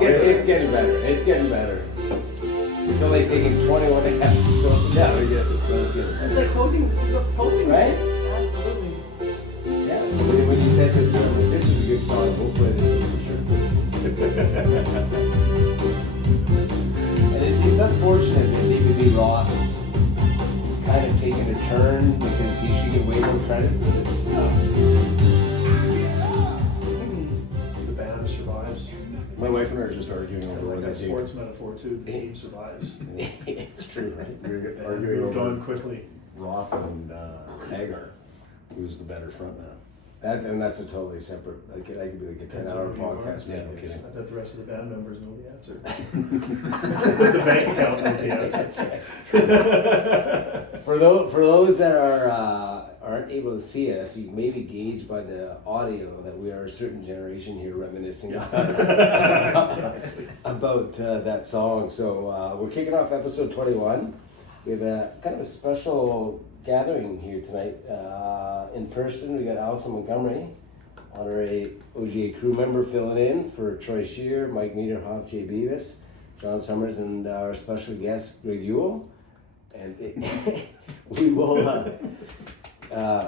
getting better. It's getting better. It's only taking 21 episodes. Yeah, we get it. That's good. It's like posting, right? Absolutely. Yeah. When you said this, this is a good song. We'll play this for sure. And it's unfortunate that DVD Ross is kind of taking a turn because he should get way more credit for this. The band survives. My wife and I are just arguing over Like whether that sports metaphor too, the team survives. It's true, right? We're And arguing moved over on quickly. Roth and Hagar, who's the better frontman. That's a totally separate. Like that could be like a 10-hour podcast. Yeah, no right there. kidding. I bet the rest of the band members know the answer. The bank account knows the answer. That's right. For those that aren't able to see us, you may be gauged by the audio that we are a certain generation here reminiscing about that song. So we're kicking off episode 21. We have a kind of a special gathering here tonight. In person, we got Alison Montgomery, honorary OGA Crew member, filling in for Troy Scheer, Mike Nederhoff, Jay Beavis, Jon Somers, and our special guest, Greg Yuel. And we will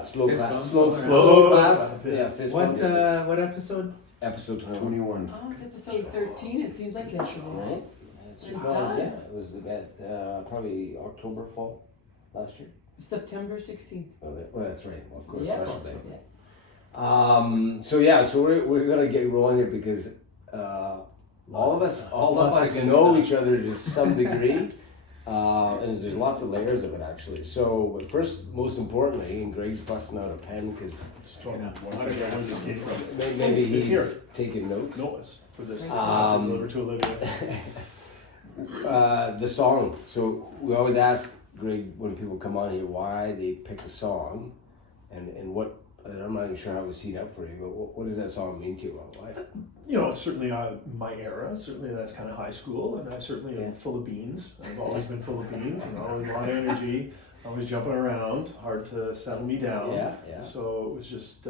slow clap. Yeah, fist bumps. What episode? Episode 21. 21. Oh, it's episode 13. It seems like yesterday. Right? Well, Yeah, it was probably October, fall last year. September 16th. Well, that's right. Of course, Yeah. yesterday. Yeah. So we're gonna get rolling here because all of us know each other to some degree, and there's lots of layers of it actually. So, but first, most importantly, and Greg's busting out a pen because Where this came from. maybe It's he's here. taking notes. Notice for this. Um, Deliver to Olivia. The song. So we always ask Greg when people come on here why they pick a song, and what. And I'm not even sure how it was teed up for you, but what does that song mean to you? Why? You know, it's certainly my era. Certainly that's kind of high school, and I certainly am full of beans. I've always been full of beans, and always a lot of energy, always jumping around, hard to settle me down. Yeah. So it was just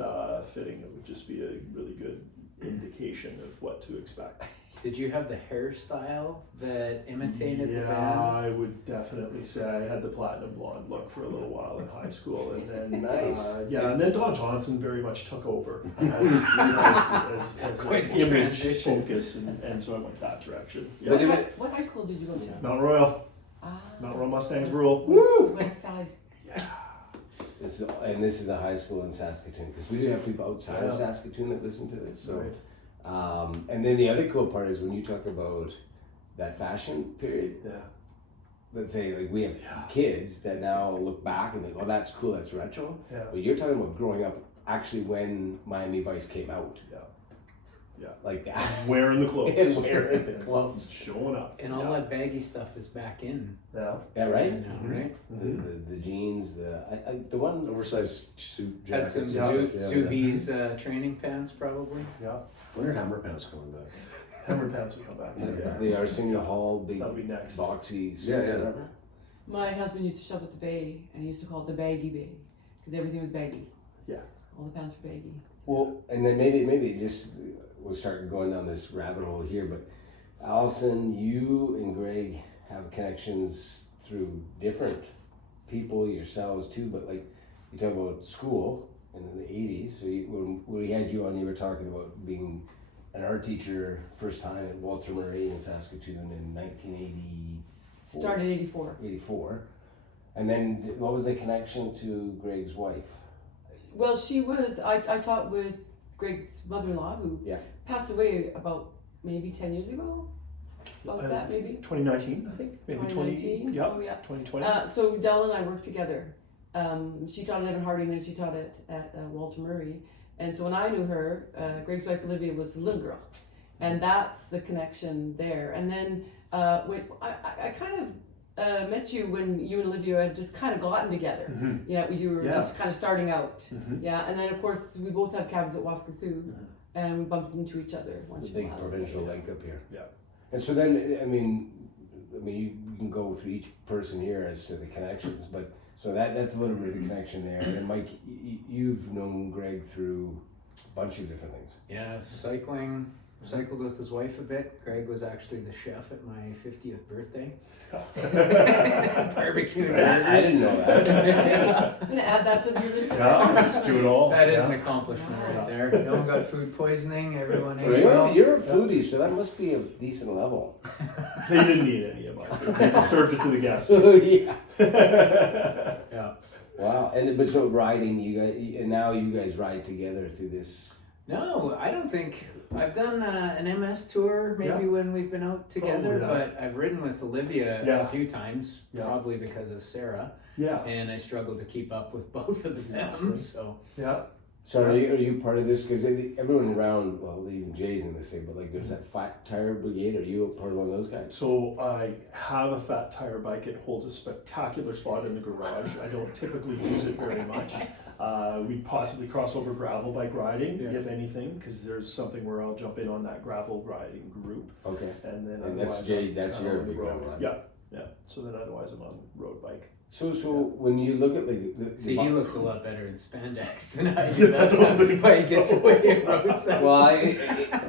fitting. It would just be a really good indication of what to expect. Did you have the hairstyle that imitated the Yeah, band? I would definitely say I had the platinum blonde look for a little while in high school, and then Nice. and then Don Johnson very much took over as Quite an a image transition. focus, and so I went that direction. But Yeah. What high school did you go to? Mount Royal, Ah, Mount Royal Mustangs rule. West Side. This is a high school in Saskatoon because we do have people outside of Saskatoon that listen to this. So, Right. And then the other cool part is when you talk about that fashion period. Yeah. Let's say like we have kids that now look back and think, oh, that's cool, that's retro. Yeah. But you're talking about growing up actually when Miami Vice came out. Yeah. Like that. Wearing the clothes. And wearing the clothes. Showing up. And all that baggy stuff is back in. Yeah. Yeah, right? Now, right? The jeans, the one. Oversized suit Had jackets. some and stuff, Zuby's training pants, probably. Yeah. When are Hammer Pants coming back? Hammer pants will come back. The Arsenio Hall big That'll be next. boxy suits Yeah, yeah. or whatever. My husband used to shop at the Bay, and he used to call it the Baggy Bay, because everything was baggy. Yeah. All the pants were baggy. Well, and then maybe just we'll start going down this rabbit hole here. But Allison, you and Greg have connections through different people yourselves too. But like you talk about school in the '80s. So when we had you on, you were talking about being an art teacher first time at Walter Murray in Saskatoon in 1980. Started in 84. 84. And then what was the connection to Greg's wife? Well, she was, I taught with Greg's mother-in-law, who passed away about maybe 10 years ago. About that, maybe. 2019, I think. Maybe 2019? Yeah. Oh, yeah. 2020. So Dell and I worked together. She taught at Evan Harding, and she taught at Walter Murray. And so when I knew her, Greg's wife Olivia was a little girl. And that's the connection there. And then when I kind of met you when you and Olivia had just kind of gotten together. Mm-hmm. Yeah, we were just kind of starting out. Mm-hmm. Yeah, and then of course we both have cabins at Waskatoo, and we bumped into each other once The in a big while. provincial link up here. Yeah. And so then, I mean, you can go through each person here as to the connections, but so that's a little bit of the connection there. And then Mike, you've known Greg through a bunch of different things. Yeah, cycling, cycled with his wife a bit. Greg was actually the chef at my 50th birthday. Barbecue and burgers. I didn't know that. I'm gonna add that to your list. Yeah, just do it all. That is yeah. an accomplishment right there. No one got food poisoning. Everyone So ate well. you're a foodie, so that must be a decent level. They didn't eat any of my food. They just served it to the guests. Yeah. Yeah. Wow. And but so riding, you guys, and now you guys ride together through this. No, I don't think I've done an MS tour maybe when we've been out together, Probably but I've ridden with Olivia Yeah. a few times, Yeah. probably because of Sarah, Yeah, and I struggled to keep up with both of them. So yeah. So are you part of this? Because everyone around, well, even Jay's in this thing, but like there's that fat tire brigade. Are you a part of one of those guys? So I have a fat tire bike. It holds a spectacular spot in the garage. I don't typically use it very much. We'd possibly cross over gravel bike riding, if anything, because there's something where I'll jump in on that gravel riding group. Okay. And then And that's otherwise Jay, I'm that's kinda your on the big road. one, right? Yeah. So then otherwise I'm on road bike. So when you look at like the see, he looks a lot better in spandex than I do. That's why he gets away in roadside. well,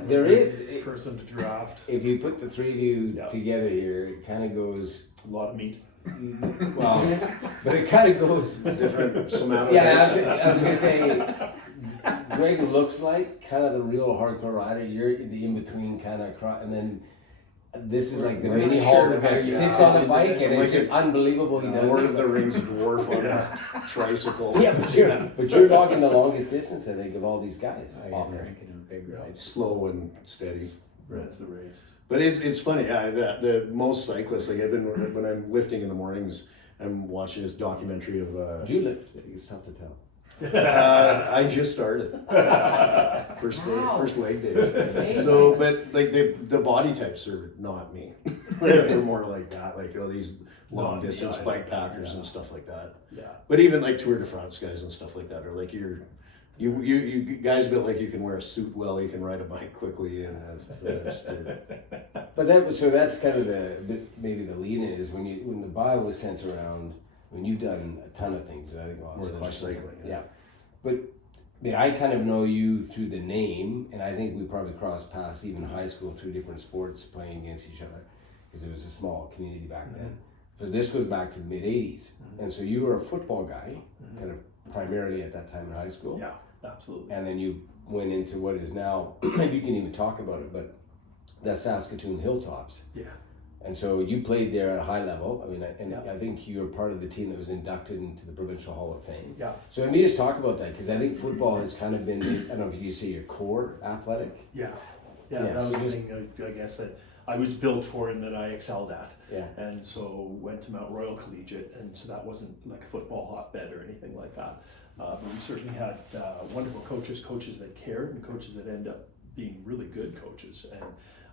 there is. Person to draft. If you put the three of you Yeah. together here, it kind of goes. A lot of meat. Well, but it kind of goes. Different somatic. Yeah, I was gonna say, Greg looks like kind of the real hardcore rider. You're the in between kind of, and then this is like the Like mini sure, Hulk that yeah. sits on the bike, and Like it's just unbelievable. He does Lord it. of the Rings dwarf on a tricycle. Yeah, but you're logging the longest distance, I think, of all these guys. Oh, you're Often. cranking in big rides. Slow and steady. Runs the race. But it's funny, the most cyclists, like when I'm lifting in the mornings, I'm watching this documentary of, Do you lift? It's tough to tell. I just started. First day, Wow. first leg days. Amazing. So, but like the body types are not me. They're more like that, like these long Not distance me, bike packers yeah. and stuff like that. Yeah. But even like Tour de France guys and stuff like that are like you guys built like you can wear a suit well, you can ride a bike quickly, and But that's kind of maybe the lead in is when the bio was sent around. I mean, you've done a ton of things. I think lots More of than just questions. cycling, Yeah. yeah. But I mean, I kind of know you through the name, and I think we probably crossed paths even high school through different sports playing against each other because it was a small community back then. So this goes back to the mid '80s, and so you were a football guy, kind of primarily at that time in high school. Yeah, absolutely. And then you went into what is now, maybe you can even talk about it, but the Saskatoon Hilltops. Yeah. And so you played there at a high level. I mean, Yeah. I think you were part of the team that was inducted into the Provincial Hall of Fame. Yeah. So let me just talk about that because I think football has kind of been, I don't know if you say your core athletic. Yeah. Yeah, That was so the just- thing I guess that I was built for and that I excelled at. Yeah. And so went to Mount Royal Collegiate, and so that wasn't like a football hotbed or anything like that. But we certainly had wonderful coaches that cared, and coaches that end up being really good coaches. And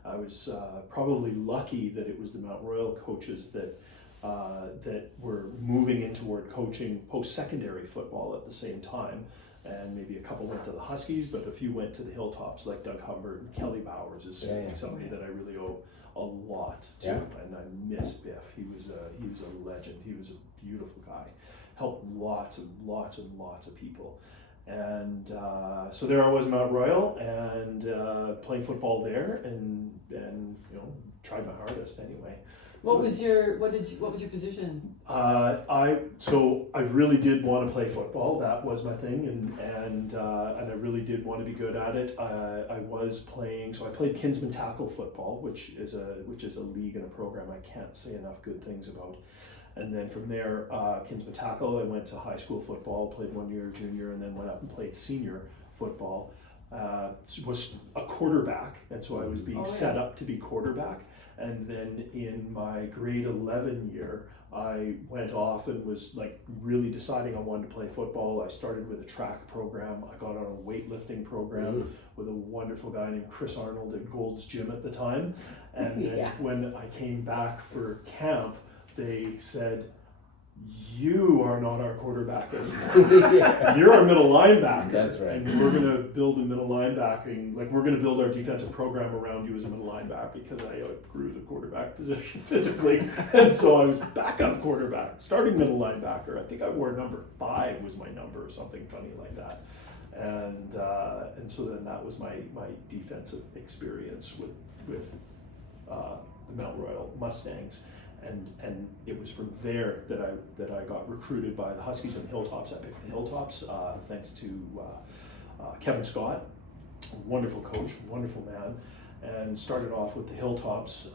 I was probably lucky that it was the Mount Royal coaches that were moving in toward coaching post-secondary football at the same time. And maybe a couple went to the Huskies, but a few went to the Hilltops, like Doug Humbert and Kelly Bowers is somebody that I really owe a lot to. Yeah. And I miss Biff. He was a legend. He was a beautiful guy. Helped lots of people. And so there I was in Mount Royal and playing football there and tried my hardest anyway. What was your position? I really did want to play football. That was my thing, and I really did want to be good at it. I was playing, so I played Kinsman tackle football, which is a league and a program I can't say enough good things about. And then from there, Kinsman tackle, I went to high school football, played 1 year junior, and then went up and played senior football. Was a quarterback, and so I was being set up to be quarterback. And then in my grade 11 year, I went off and was like really deciding I wanted to play football. I started with a track program. I got on a weightlifting program with a wonderful guy named Chris Arnold at Gold's Gym at the time. And then when I came back for camp, they said, "You are not our quarterback anymore. You're our middle linebacker. That's right. And we're going to build a middle linebacking, like we're going to build our defensive program around you as a middle linebacker," because I outgrew the quarterback position physically. And so I was backup quarterback, starting middle linebacker. I think I wore number 5 was my number or something funny like that. and so then that was my defensive experience with the Mount Royal Mustangs, and it was from there that I got recruited by the Huskies and Hilltops. I picked the Hilltops thanks to Kevin Scott, wonderful coach, wonderful man, and started off with the Hilltops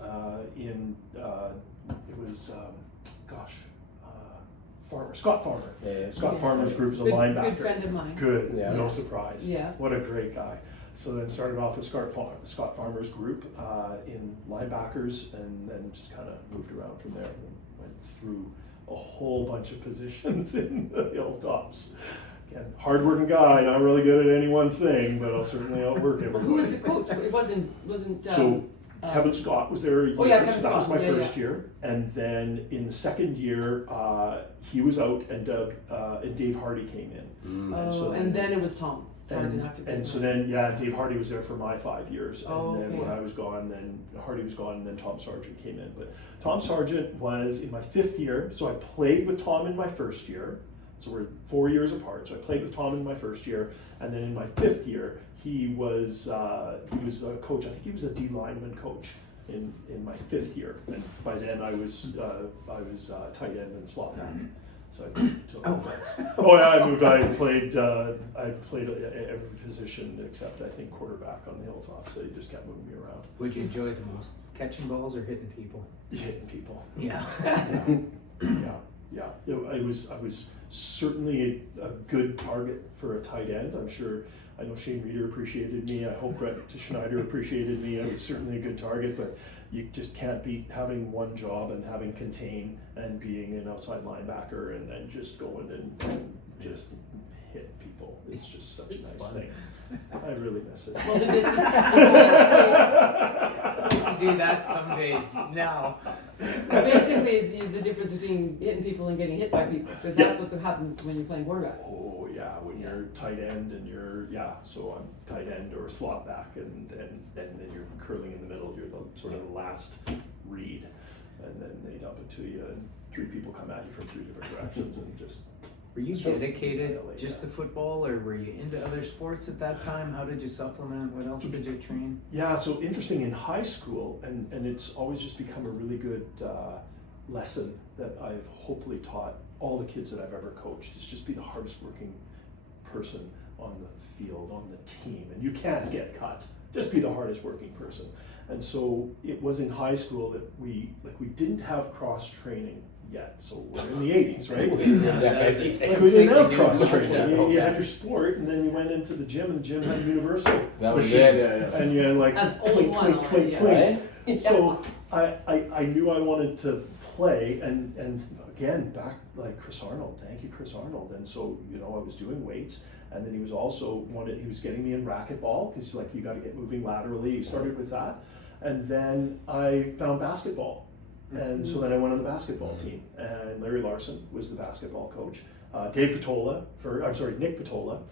Scott Farmer. Yeah. Scott Farmer's group is a Good linebacker. friend of mine. Good, Yeah. no surprise. Yeah. What a great guy. So then started off with Scott Farmer's group in linebackers, and then just kind of moved around from there and went through a whole bunch of positions in the Hilltops. Again, hardworking guy, not really good at any one thing, but I'll certainly outwork everybody. Who was the coach? It wasn't. So Kevin Scott was there a year, Oh yeah, Kevin so that was Scott. my Yeah, first year. And then in the second year, he was out, and Dave Hardy came in. And then it was Tom. And so then, Dave Hardy was there for my 5 years, and then when I was gone, then Hardy was gone, and then Tom Sargent came in. But Tom Sargent was in my 5th year, so I played with Tom in my first year. So we're 4 years apart. So I played with Tom in my first year, and then in my 5th year, he was a coach. I think he was a D lineman coach in my 5th year, and by then I was tight end and slot back. So I moved to I moved. I played every position except I think quarterback on the Hilltop. So he just kept moving me around. Would you enjoy the most, catching balls or hitting people? Hitting people. Yeah. Yeah. I was certainly a good target for a tight end. I know Shane Reeder appreciated me. I hope Brett Schneider appreciated me. I was certainly a good target, but you just can't beat having one job and having contain and being an outside linebacker and then just going and just hit people. It's just such a nice thing. I really miss it. Well, We can do that some days now. basically, it's the difference between hitting people and getting hit by people, because that's what happens when you're playing quarterback. Oh yeah, when you're tight end and so I'm tight end or slot back, and then you're curling in the middle. You're the sort of the last read, and then they dump it to you, and 3 people come at you from 3 different directions, and just. Were you dedicated Really, just to football, or were you into other sports at that time? How did you supplement? What else did you train? Yeah, so interesting in high school, and it's always just become a really good lesson that I've hopefully taught all the kids that I've ever coached, is just be the hardest working person on the field, on the team, and you can't get cut. Just be the hardest working person. And so it was in high school that we didn't have cross training yet, so we're in the 80s, right? We didn't have cross training. You had your sport, and then you went into the gym, and the gym had universal That was machines, it. and you had like And only clink, one clink, clink, already, clink. So I knew I wanted to play, and again, back like Chris Arnold, thank you Chris Arnold. And so, I was doing weights, and then he was also he was getting me in racquetball, because like you got to get moving laterally. He started with that, and then I found basketball. And so then I went on the basketball team, and Larry Larson was the basketball coach. Nick Patola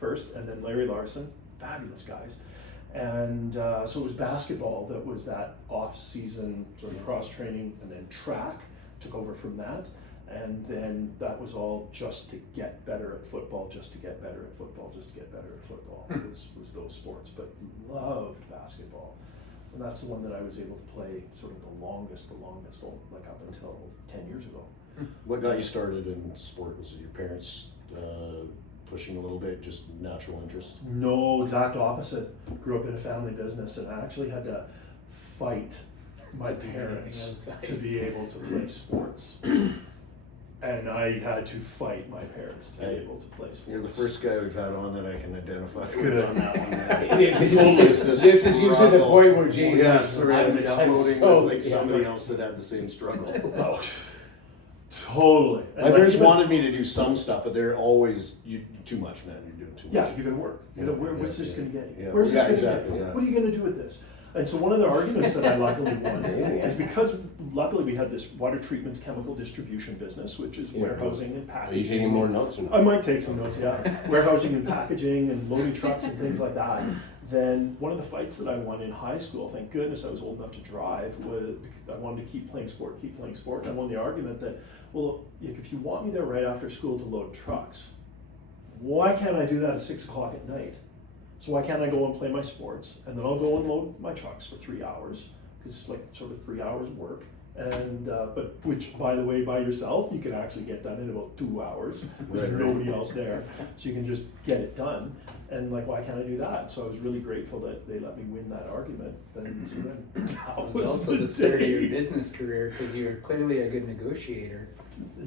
first, and then Larry Larson, fabulous guys. And so it was basketball that was that off-season sort of cross-training, and then track took over from that. And then that was all just to get better at football, was those sports, but loved basketball. And that's the one that I was able to play sort of the longest, like up until 10 years ago. What got you started in sport? Was it your parents pushing a little bit, just natural interest? No, exact opposite. Grew up in a family business, and I actually had to fight my parents to be able to play sports. And I had to fight my parents to be able to play sports. You're the first guy we've had on that I can identify Good. with on that one. Man. This is usually the point where James I'm exploding so, with somebody else that had the same struggle. Oh, totally. My parents wanted me to do some stuff, but they're always, too much, man. You're doing too much. Yeah, you gotta work. What's this gonna get you? Yeah. Where's this gonna exactly, get you? yeah. What are you gonna do with this? And so one of the arguments that I luckily won is because luckily we had this water treatment chemical distribution business, which is warehousing and Are packaging. you taking more notes or not? I might take some notes, yeah. Warehousing and packaging and loading trucks and things like that. Then one of the fights that I won in high school, thank goodness I was old enough to drive, was because I wanted to keep playing sport. And I won the argument that, well, if you want me there right after school to load trucks, why can't I do that at 6 o'clock at night? So why can't I go and play my sports, and then I'll go and load my trucks for 3 hours, because it's like sort of 3 hours work, and but which, by the way, by yourself you can actually get done in about 2 hours. There's nobody else there, so you can just get it done. And like, why can't I do that? So I was really grateful that they let me win that argument. And so then It was also the start of your business career, because you're clearly a good negotiator.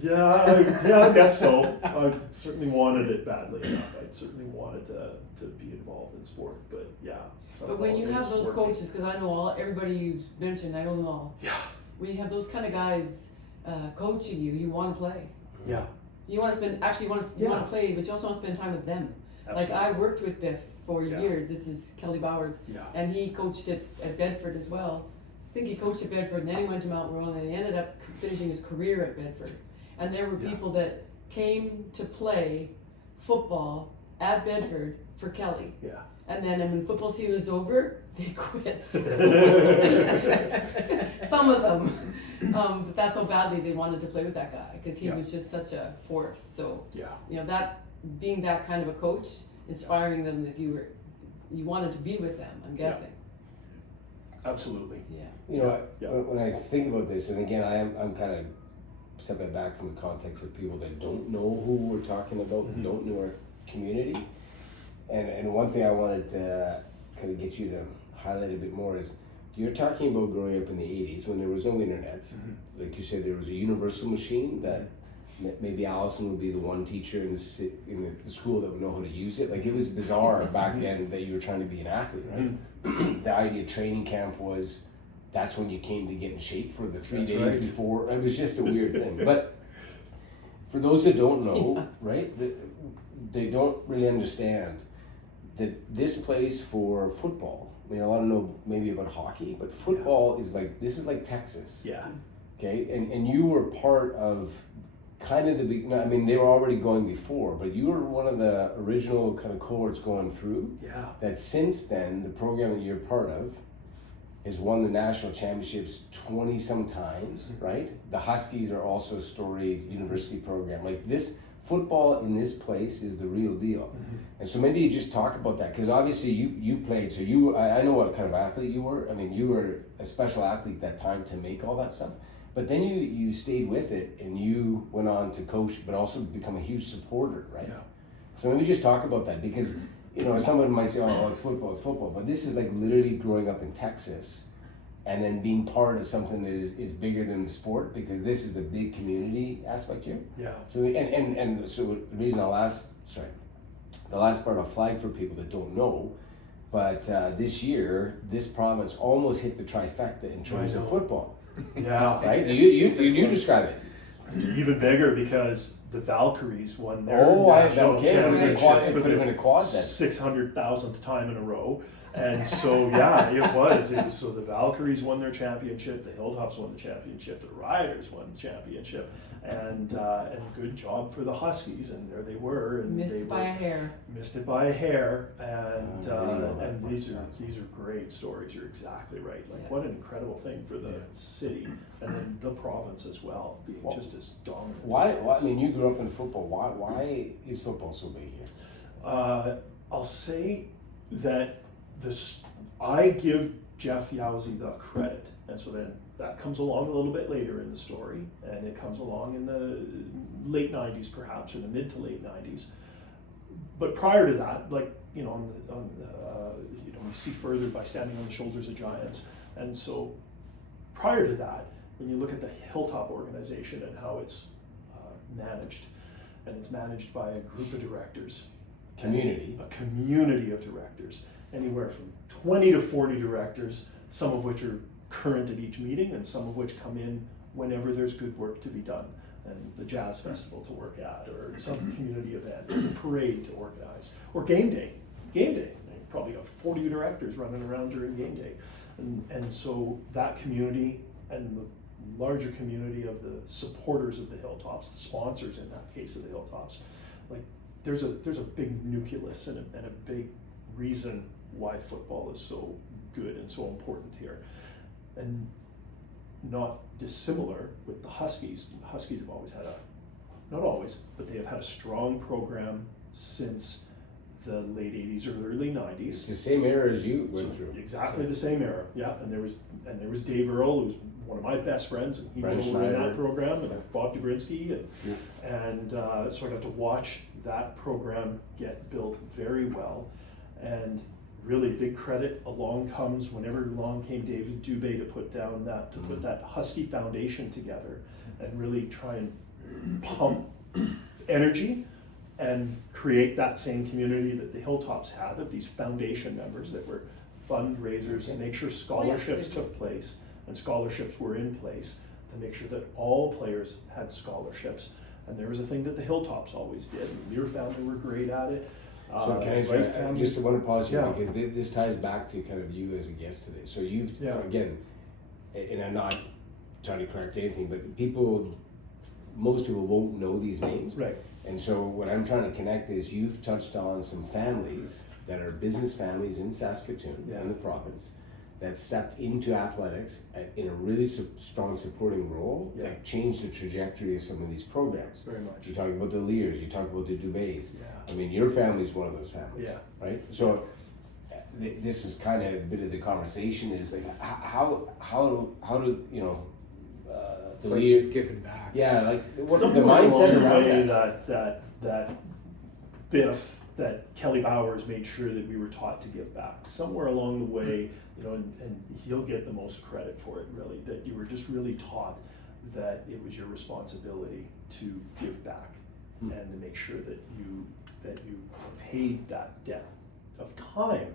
Yeah, I guess so. I certainly wanted it badly enough. I certainly wanted to be involved in sport, but yeah. But when you have those working. coaches, because I know everybody you've mentioned, I know them all. Yeah. When you have those kind of guys coaching you, you want to play. Yeah. You want to spend, actually you want to play, but you also want to spend time with them. Absolutely. Like I worked with Biff for Yeah. years. This is Kelly Bowers, Yeah. and he coached at Bedford as well. I think he coached at Bedford, and then he went to Mount Royal, and he ended up finishing his career at Bedford. And there were Yeah. people that came to play football at Bedford for Kelly. Yeah. And then when football season was over, they quit. Some of them. But that's how badly they wanted to play with that guy, because he Yeah. was just such a force. So, Yeah. you know, that being that kind of a coach, inspiring them that you wanted to be with them, I'm guessing. Absolutely. Yeah. You know, Yeah. when I think about this, and again, I'm kind of stepping back from the context of people that don't know who we're talking about, Mhm. don't know our community. And one thing I wanted to kind of get you to highlight a bit more is, you're talking about growing up in the 80s when there was no internet. Mhm. Like you said, there was a universal machine that maybe Allison would be the one teacher in the school that would know how to use it. Like, it was bizarre back then that you were trying to be an athlete, right? The idea of training camp was, that's when you came to get in shape for the 3 That's days right. before. It was just a weird thing. But for those that don't know, right, they don't really understand that this place for football, I mean, a lot of know maybe about hockey, but football is like, this is like Texas. Yeah. Okay, and you were part of kind of I mean, they were already going before, but you were one of the original kind of cohorts going through. Yeah. That since then, the program that you're part of has won the national championships 20 some times, right? The Huskies are also a storied university program. Like, this football in this place is the real deal. And so maybe you just talk about that, because obviously you played, so I know what kind of athlete you were. I mean, you were a special athlete that time to make all that stuff. But then you stayed with it, and you went on to coach, but also become a huge supporter, right? Yeah. So maybe just talk about that, because, you know, someone might say, oh, it's football, but this is like literally growing up in Texas and then being part of something that is bigger than the sport, because this is a big community aspect here. Yeah. So and so the reason the last part I'll flag for people that don't know, but this year, this province almost hit the trifecta in terms of football. Yeah. Right? You describe it. Even bigger, because the Valkyries won their It national could have championship been a quad then. 600,000th time in a row. And so, yeah, it was. So the Valkyries won their championship, the Hilltops won the championship, the Riders won the championship, and good job for the Huskies. And there they were. And Missed it by a hair. Missed it by a hair, and Oh, these are great stories. You're exactly right. Like, Yeah. what an incredible thing for the city, and then the province as well, being Well, just as dominant. Why? as it I is. mean, you grew up in football. Why is football so big here? I'll say that I give Jeff Yowzy the credit, and so then that comes along a little bit later in the story, and it comes along in the late 90s perhaps, or the mid to late 90s. But prior to that, like, you know, we see further by standing on the shoulders of giants. And so prior to that, when you look at the Hilltop organization and how it's managed, and it's managed by a group of directors. Community. A community of directors, anywhere from 20 to 40 directors, some of which are current at each meeting, and some of which come in whenever there's good work to be done, and the jazz festival to work at, or some community event, or the parade to organize, or game day. Probably got 40 directors running around during game day. And so that community and the larger community of the supporters of the Hilltops, the sponsors in that case of the Hilltops, like, there's a big nucleus and a big reason why football is so good and so important here. And not dissimilar with the Huskies. The Huskies have always had not always, but they have had a strong program since the late 80s or early 90s. It's the same era as you So went through. exactly the same era, yeah. And there was Dave Earle, who was one of my best friends, and he Brent was over in Schneider. that program, and Yeah. Bob Dubrinsky, and so I got to watch that program get built very well. And really big credit along comes whenever along came David Dubé to put that Husky foundation together and really try and pump energy and create that same community that the Hilltops had of these foundation members that were fundraisers and make sure scholarships took place and scholarships were in place to make sure that all players had scholarships. And there was a thing that the Hilltops always did, and Lear family were great at it. So can I Wright family- just want to pause here Yeah. because this ties back to kind of you as a guest today. So you've, Yeah. again, and I'm not trying to correct anything, but most people won't know these names. Right. And so what I'm trying to connect is you've touched on some families that are business families in Saskatoon, Yeah. in the province, that stepped into athletics in a really strong supporting role Yeah. that changed the trajectory of some of these programs. Very much. You talk about the Lears, you talk about the Dubés. Yeah. I mean, your family's one of those families, Yeah. right? So this is kind of a bit of the conversation is like how do you know It's the like Lear, you've given back. yeah, like what's the Somewhere mindset along the around way that? that Biff, that Kelly Bowers made sure that we were taught to give back. Somewhere along the way, you know, and he'll get the most credit for it, really, that you were just really taught that it was your responsibility to give back and to make sure that you paid that debt of time.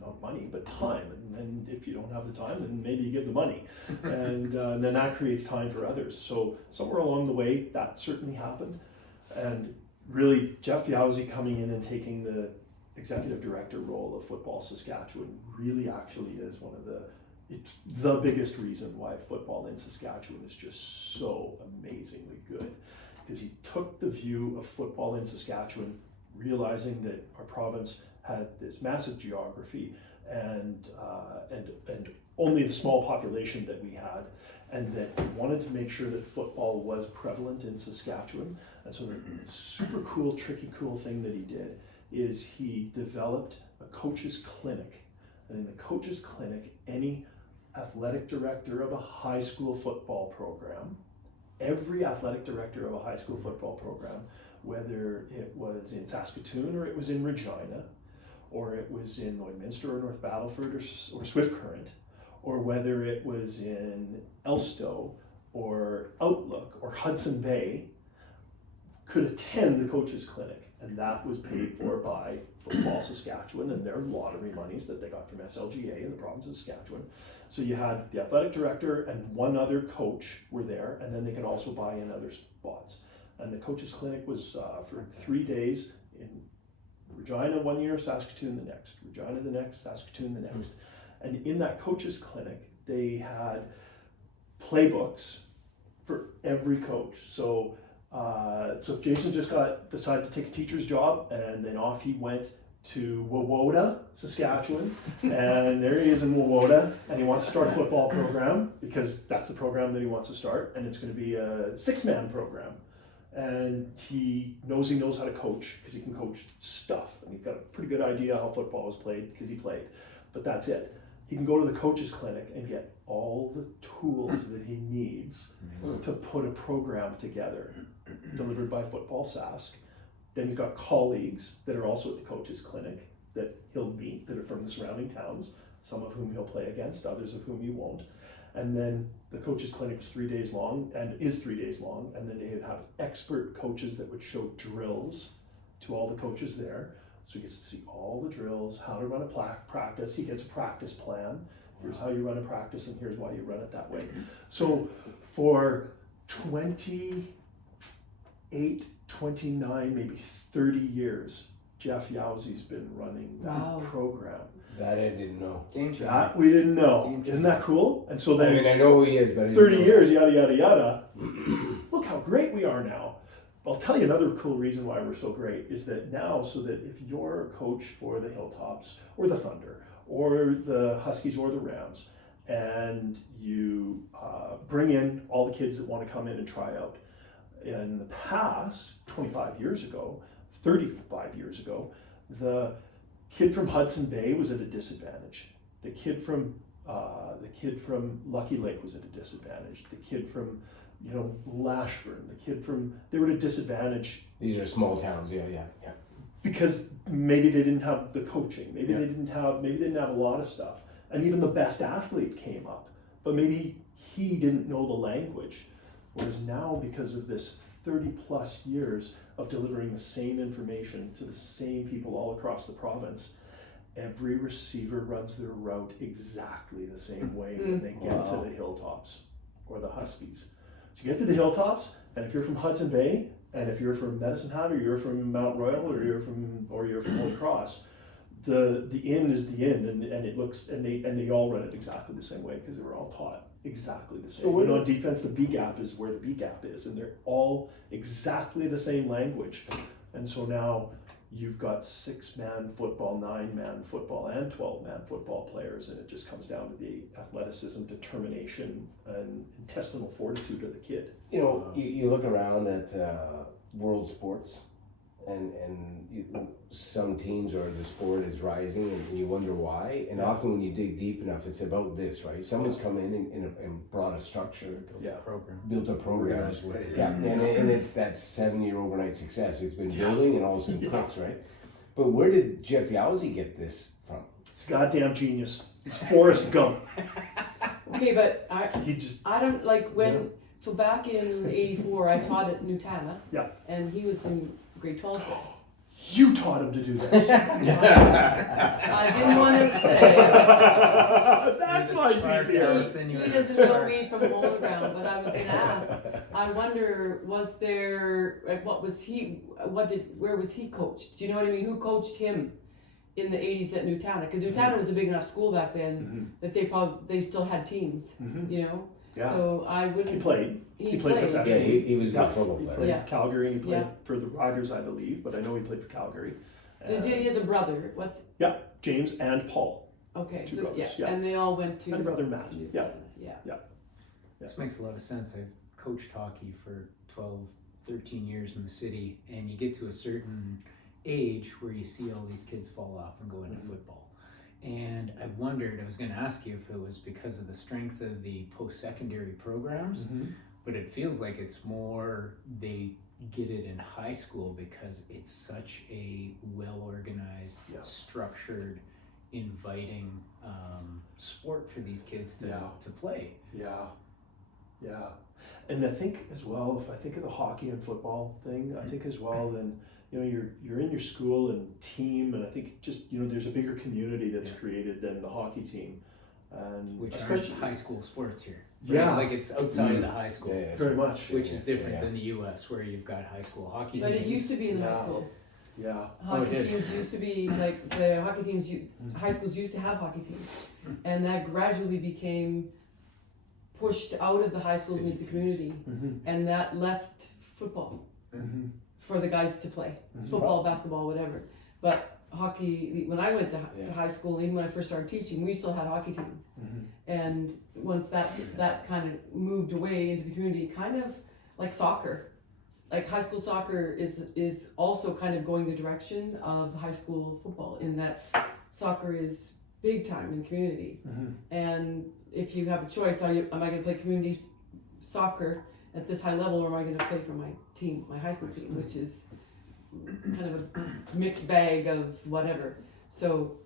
Not money, but time. And then if you don't have the time, then maybe you give the money. And then that creates time for others. So somewhere along the way, that certainly happened. And really, Jeff Yowsey coming in and taking the executive director role of Football Saskatchewan really actually is it's the biggest reason why football in Saskatchewan is just so amazingly good. Because he took the view of football in Saskatchewan, realizing that our province had this massive geography and only the small population that we had, and that he wanted to make sure that football was prevalent in Saskatchewan. And so the super cool, tricky, cool thing that he did is he developed a coach's clinic. And in the coach's clinic, any athletic director of a high school football program, every athletic director of a high school football program, whether it was in Saskatoon or it was in Regina, or it was in Lloydminster or North Battleford or Swift Current, or whether it was in Elstow or Outlook or Hudson Bay, could attend the coach's clinic. And that was paid for by Football Saskatchewan and their lottery monies that they got from SLGA in the province of Saskatchewan. So you had the athletic director and one other coach were there, and then they could also buy in other spots. And the coach's clinic was for 3 days in Regina one year, Saskatoon the next, Regina the next, Saskatoon the next. And in that coach's clinic, they had playbooks for every coach. So if Jason just decided to take a teacher's job, and then off he went to Wawota, Saskatchewan, and there he is in Wawota, and he wants to start a football program because that's the program that he wants to start, and it's going to be a 6-man program. And he knows how to coach because he can coach stuff, and he's got a pretty good idea how football is played because he played. But that's it. He can go to the coach's clinic and get all the tools that he needs to put a program together, delivered by Football Sask. Then he's got colleagues that are also at the coach's clinic that he'll meet that are from the surrounding towns, some of whom he'll play against, others of whom he won't. And then the coach's clinic is 3 days long, and is 3 days long, and then they'd have expert coaches that would show drills to all the coaches there. So he gets to see all the drills, how to run a practice. He gets a practice plan. Here's how you run a practice, and here's why you run it that way. So for 28, 29, maybe 30 years, Jeff Yowsey's been running that program. That I didn't know. Game changer. That we didn't know. Isn't that cool? And so I then mean, I know who he is, but I didn't 30 know. years, yada, yada, yada. Look how great we are now. I'll tell you another cool reason why we're so great is that now, so that if you're a coach for the Hilltops or the Thunder or the Huskies or the Rams, and you bring in all the kids that want to come in and try out. In the past, 25 years ago, 35 years ago, the kid from Hudson Bay was at a disadvantage. The kid from Lucky Lake was at a disadvantage. The kid from Lashburn, they were at a disadvantage. These are small towns, yeah. Because maybe they didn't have the coaching, maybe they didn't have a lot of stuff. And even the best athlete came up, but maybe he didn't know the language. Whereas now, because of this 30 plus years of delivering the same information to the same people all across the province, every receiver runs their route exactly the same way when they get to the Hilltops or the Huskies. So you get to the Hilltops, and if you're from Hudson Bay, and if you're from Medicine Hat, or you're from Mount Royal, or you're from Holy Cross, the inn is the inn, and it looks, and they all run it exactly the same way because they were all taught exactly the same. So on defense, the B gap is where the B gap is, and they're all exactly the same language. And so now you've got 6-man football, 9-man football, and 12-man football players, and it just comes down to the athleticism, determination, and intestinal fortitude of the kid. You look around at world sports, and some teams or the sport is rising, and you wonder why. And often when you dig deep enough, it's about this, right? Someone's come in and brought a structure, built a program. Organized way. Yeah, and it's that 7-year overnight success. It's been building and all of a sudden clicks, right? But where did Jeff Yowsey get this from? It's goddamn genius. It's Forrest Gump. Okay, but I don't like when. So back in '84, I taught at Newtana. Yeah. And he was in grade 12. You taught him to do this. I didn't want to say. That's why she's here. He doesn't know me from hole around, but I was going to ask. I wonder, was there where was he coached? Do you know what I mean? Who coached him in the '80s at Newtana? Because Newtana was a big enough school back then that they still had teams. Yeah. So I wouldn't. He played Yeah, professionally. he was a good football He player. played for Calgary. He played Yeah. for the Riders, I believe, but I know he played for Calgary. He has a brother. What's James and Paul. okay? Two So brothers, and they all went to. And brother Matt. Yeah. This makes a lot of sense. I've coached hockey for 12, 13 years in the city, and you get to a certain age where you see all these kids fall off and go into football. And I wondered, I was going to ask you if it was because of the strength of the post-secondary programs, but it feels like it's more they get it in high school because it's such a well-organized, structured, inviting sport for these kids to play. Yeah. And I think as well, if I think of the hockey and football thing, I think as well, then you're in your school and team, and I think just there's a bigger community that's created than the hockey team, and Which are especially high school sports here. Yeah. Like it's outside of the high school. Yeah. very much. Which is different than the U.S. where you've got high school hockey But teams. it used to be in high Yeah. school. Yeah. Hockey did. teams used to be like the hockey teams. High schools used to have hockey teams, and that gradually became pushed out of the high school into the community, and that left football for the guys to play, football, basketball, whatever. But hockey, when I went to high school, even when I first started teaching, we still had hockey teams. And once that kind of moved away into the community, kind of like soccer, like high school soccer is also kind of going the direction of high school football in that soccer is big time in community. And if you have a choice, am I going to play community soccer at this high level, or am I going to play for my team, my high school team, which is kind of a mixed bag of whatever. So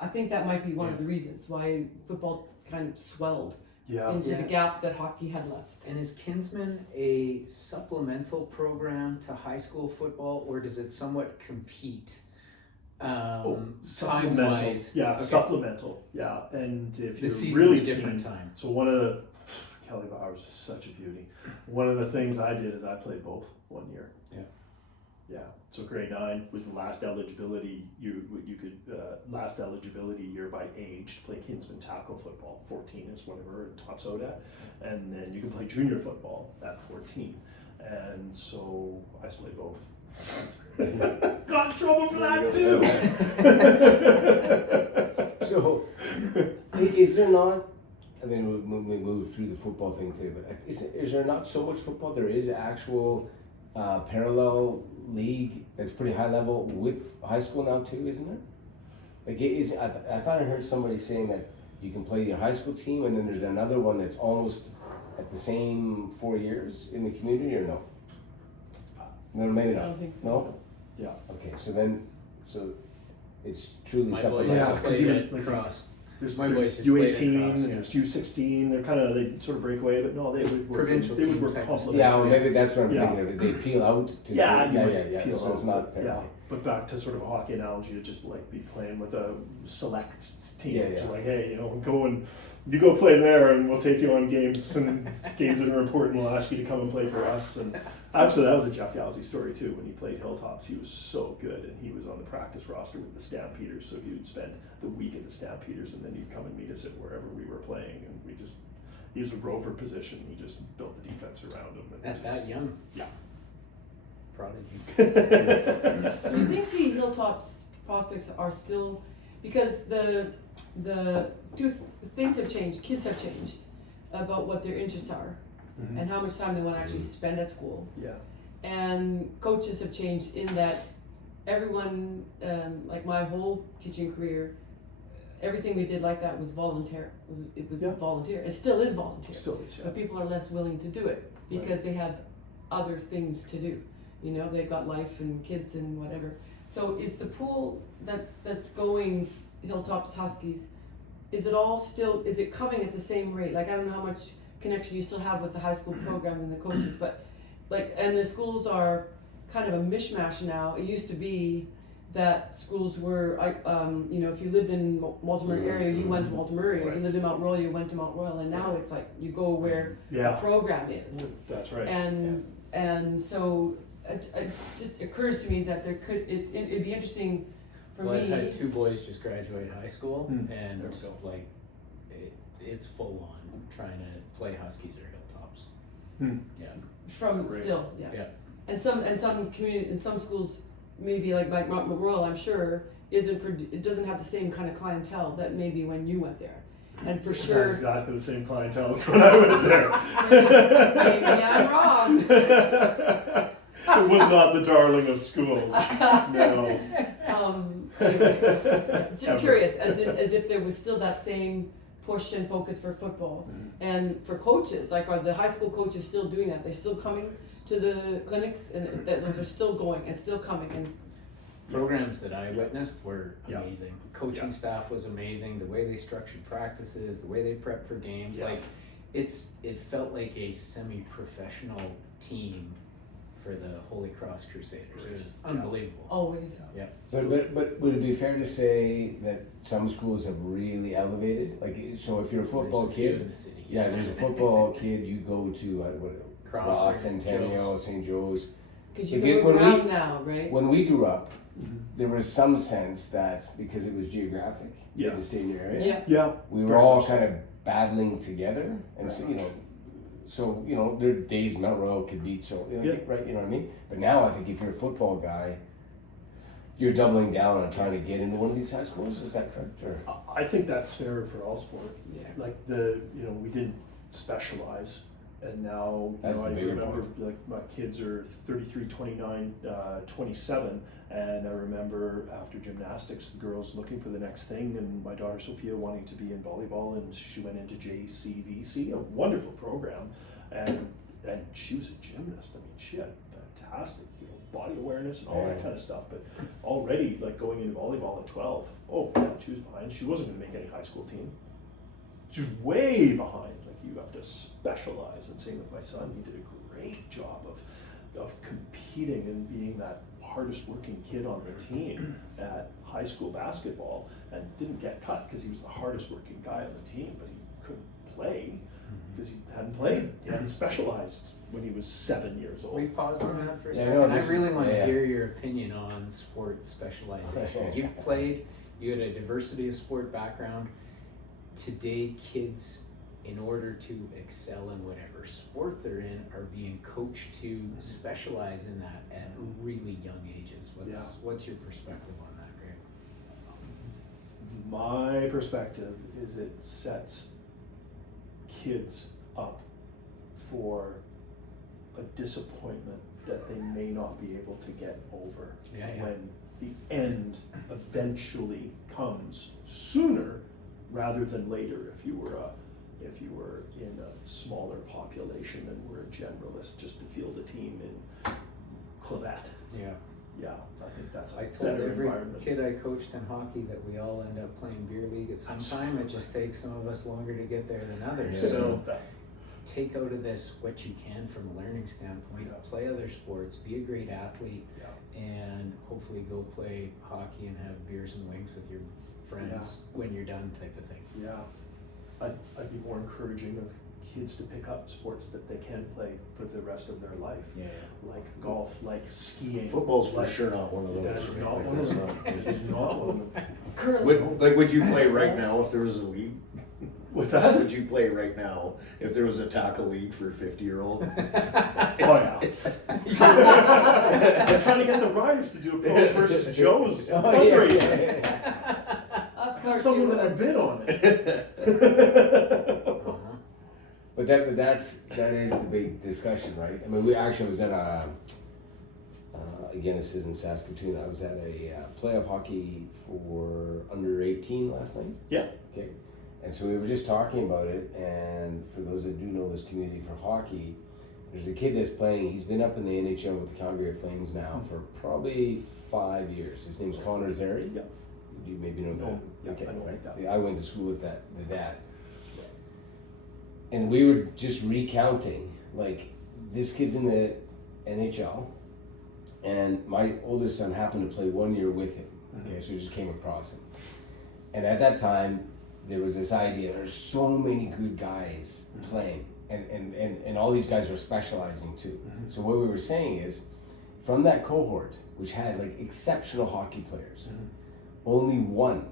I think that might be one of the reasons why football kind of swelled into the gap that hockey had left. And is Kinsman a supplemental program to high school football, or does it somewhat compete? Supplemental. Time-wise? Yeah, Okay. supplemental. Yeah, and if The you're season's really a different keen, time. So one of the Kelly Bowers is such a beauty. One of the things I did is I played both one year. Yeah. So grade 9 was the last eligibility you could last eligibility year by age to play Kinsman tackle football. 14 is whatever it tops out at, and then you can play junior football at 14. And so I played both. Got in trouble for that too. So, is there not? I mean, we move through the football thing today, but is there not so much football? There is actual parallel league that's pretty high level with high school now too, isn't there? Like I thought I heard somebody saying that you can play your high school team and then there's another one that's almost at the same 4 years in the community, or no? No, maybe I not. don't think so. No? Yeah. Okay, so it's truly My separate. boys Yeah, just 'cause played even, at like, cross. There's, My boys just U18 played across, and yeah. there's U16. They're kind of, they sort of break away, but no, they would work. Provincial They would team work type of stuff. Yeah, well, complementary. maybe that's what I'm Yeah. thinking of. They peel out to Yeah, yeah. peel So it's out, not but, parallel. But back to sort of a hockey analogy, to just like be playing with a select team. Yeah, So yeah. like, hey, you go play there, and we'll take you on games and games that are important. We'll ask you to come and play for us. And actually, that was a Jeff Yowsey story too. When he played Hilltops, he was so good, and he was on the practice roster with the Stampeders. So he would spend the week at the Stampeders, and then he'd come and meet us at wherever we were playing, and he was a rover position. We just built the defense around him. And At that young. Yeah. Prodigy. Do you think the Hilltops prospects are still, because the things have changed, kids have changed about what their interests are and how much time they want to actually spend at school, Yeah. and coaches have changed in that everyone, like my whole teaching career, everything we did like that was volunteer. It was Yeah. volunteer. It still is volunteer. Still, yeah. But people are less willing to do it because they have other things to do. You know, they've got life and kids and whatever. So is the pool that's going Hilltops Huskies, is it coming at the same rate? Like, I don't know how much connection you still have with the high school programs and the coaches, but like, and the schools are kind of a mishmash now. It used to be that schools were, if you lived in Multnomah area, you went to Multnomah. If you lived in Mount Royal, you went to Mount Royal. And now it's like you go where the program is. That's right. And so it just occurs to me that it'd be interesting for Well, me. I've had 2 boys just graduate high school, and There we go. like it's full on trying to play Huskies or Hilltops. Yeah. From Great. still, yeah. Yeah. And some community, in some schools, maybe like Mount Royal, I'm sure it doesn't have the same kind of clientele that maybe when you went there. And for It has sure, exactly the same clientele as when I went there. maybe I'm wrong. It was not the darling of schools. No. Anyway, just Ever. curious, as if there was still that same push and focus for football. And for coaches, like, are the high school coaches still doing that? They're still coming to the clinics, and those are still going and still coming. And Programs that I witnessed were Yeah. amazing. Coaching Yeah. staff was amazing. The way they structured practices, the way they prepped for games, Yeah. like it felt like a semi-professional team for the Holy Cross Crusaders. It was unbelievable. always. Yeah. But would it be fair to say that some schools have really elevated? Like, so if you're a football There's a few kid, in the city. yeah, there's a football kid, you go to Cross, or Centennial, Joe's. St. Joe's. Because you Again, can when move we- around now, right? When we grew up, there was some sense that because it was geographic, you Yeah. had to stay in your area. Yeah. Yeah. We were Very all much so. kind of battling together, and so, there are days Mount Royal could beat, Yeah. right? You know what I mean? But now I think if you're a football guy, you're doubling down on trying to get into one of these high schools. Is that correct? Or I think that's fair for all sport. Yeah. Like we didn't specialize, and now That's the I bigger remember like my kids are 33, 29, 27, and I remember after gymnastics, the girls looking for the next thing, and my daughter Sophia wanting to be in volleyball, and she went into JCVC, a wonderful program, and she was a gymnast. I mean, she had fantastic body awareness and all that kind of stuff, but already like going into volleyball at 12, she was behind. She wasn't going to make any high school team. She was way behind. Like, you have to specialize. And same with my son. He did a great job of competing and being that hardest working kid on the team at high school basketball, and didn't get cut because he was the hardest working guy on the team, but he couldn't play because he hadn't played. He hadn't specialized when he was 7 years old. We pause on that for a Yeah, second. no, I this really is- want to yeah. hear your opinion on sport specialization. You've played, you had a diversity of sport background. Today, kids, in order to excel in whatever sport they're in, are being coached to specialize in that at really young ages. What's your perspective on that, Greg? My perspective is it sets kids up for a disappointment that they may not be able to get over Yeah. when the end eventually comes sooner rather than later. If you were in a smaller population and were a generalist just to field a team in Clavet. Yeah. Yeah, I think that's I a told better every environment. kid I coached in hockey that we all end up playing beer league at some time. It just takes some of us longer to get there than others. Yeah. So take out of this what you can from a learning standpoint. Yeah. Play other sports, be a great athlete, Yeah. and hopefully go play hockey and have beers and wings with your friends when you're done, type of thing. Yeah, I'd be more encouraging of kids to pick up sports that they can play for the rest of their life, Yeah. like golf, like skiing. Football's for like- sure not one of those. That is right? not Like, one of that's them. not- It is not one of them. Currently, Would you play right now if there was a league? What's that? Would you play right now if there was a tackle league for a 50-year-old? Oh yeah. I'm trying to get the Riders to do a pros versus Joe's fundraiser. of course you Someone would. that would bid on it. Uh-huh. But that is the big discussion, right? I mean, we actually was at again, this is in Saskatchewan. I was at a playoff hockey for under 18 last night. Yeah. Okay. And so we were just talking about it, and for those that do know this community for hockey, there's a kid that's playing. He's been up in the NHL with the Calgary Flames now for probably 5 years. His name's Connor Zeri. Yeah. You maybe know that. No, yeah, Okay, I know, right. yeah. I went to school with that. And we were just recounting, like, this kid's in the NHL, and my oldest son happened to play 1 year with him. Okay, so we just came across him. And at that time, there was this idea, there's so many good guys playing, and all these guys are specializing too. So what we were saying is, from that cohort, which had like exceptional hockey players, only one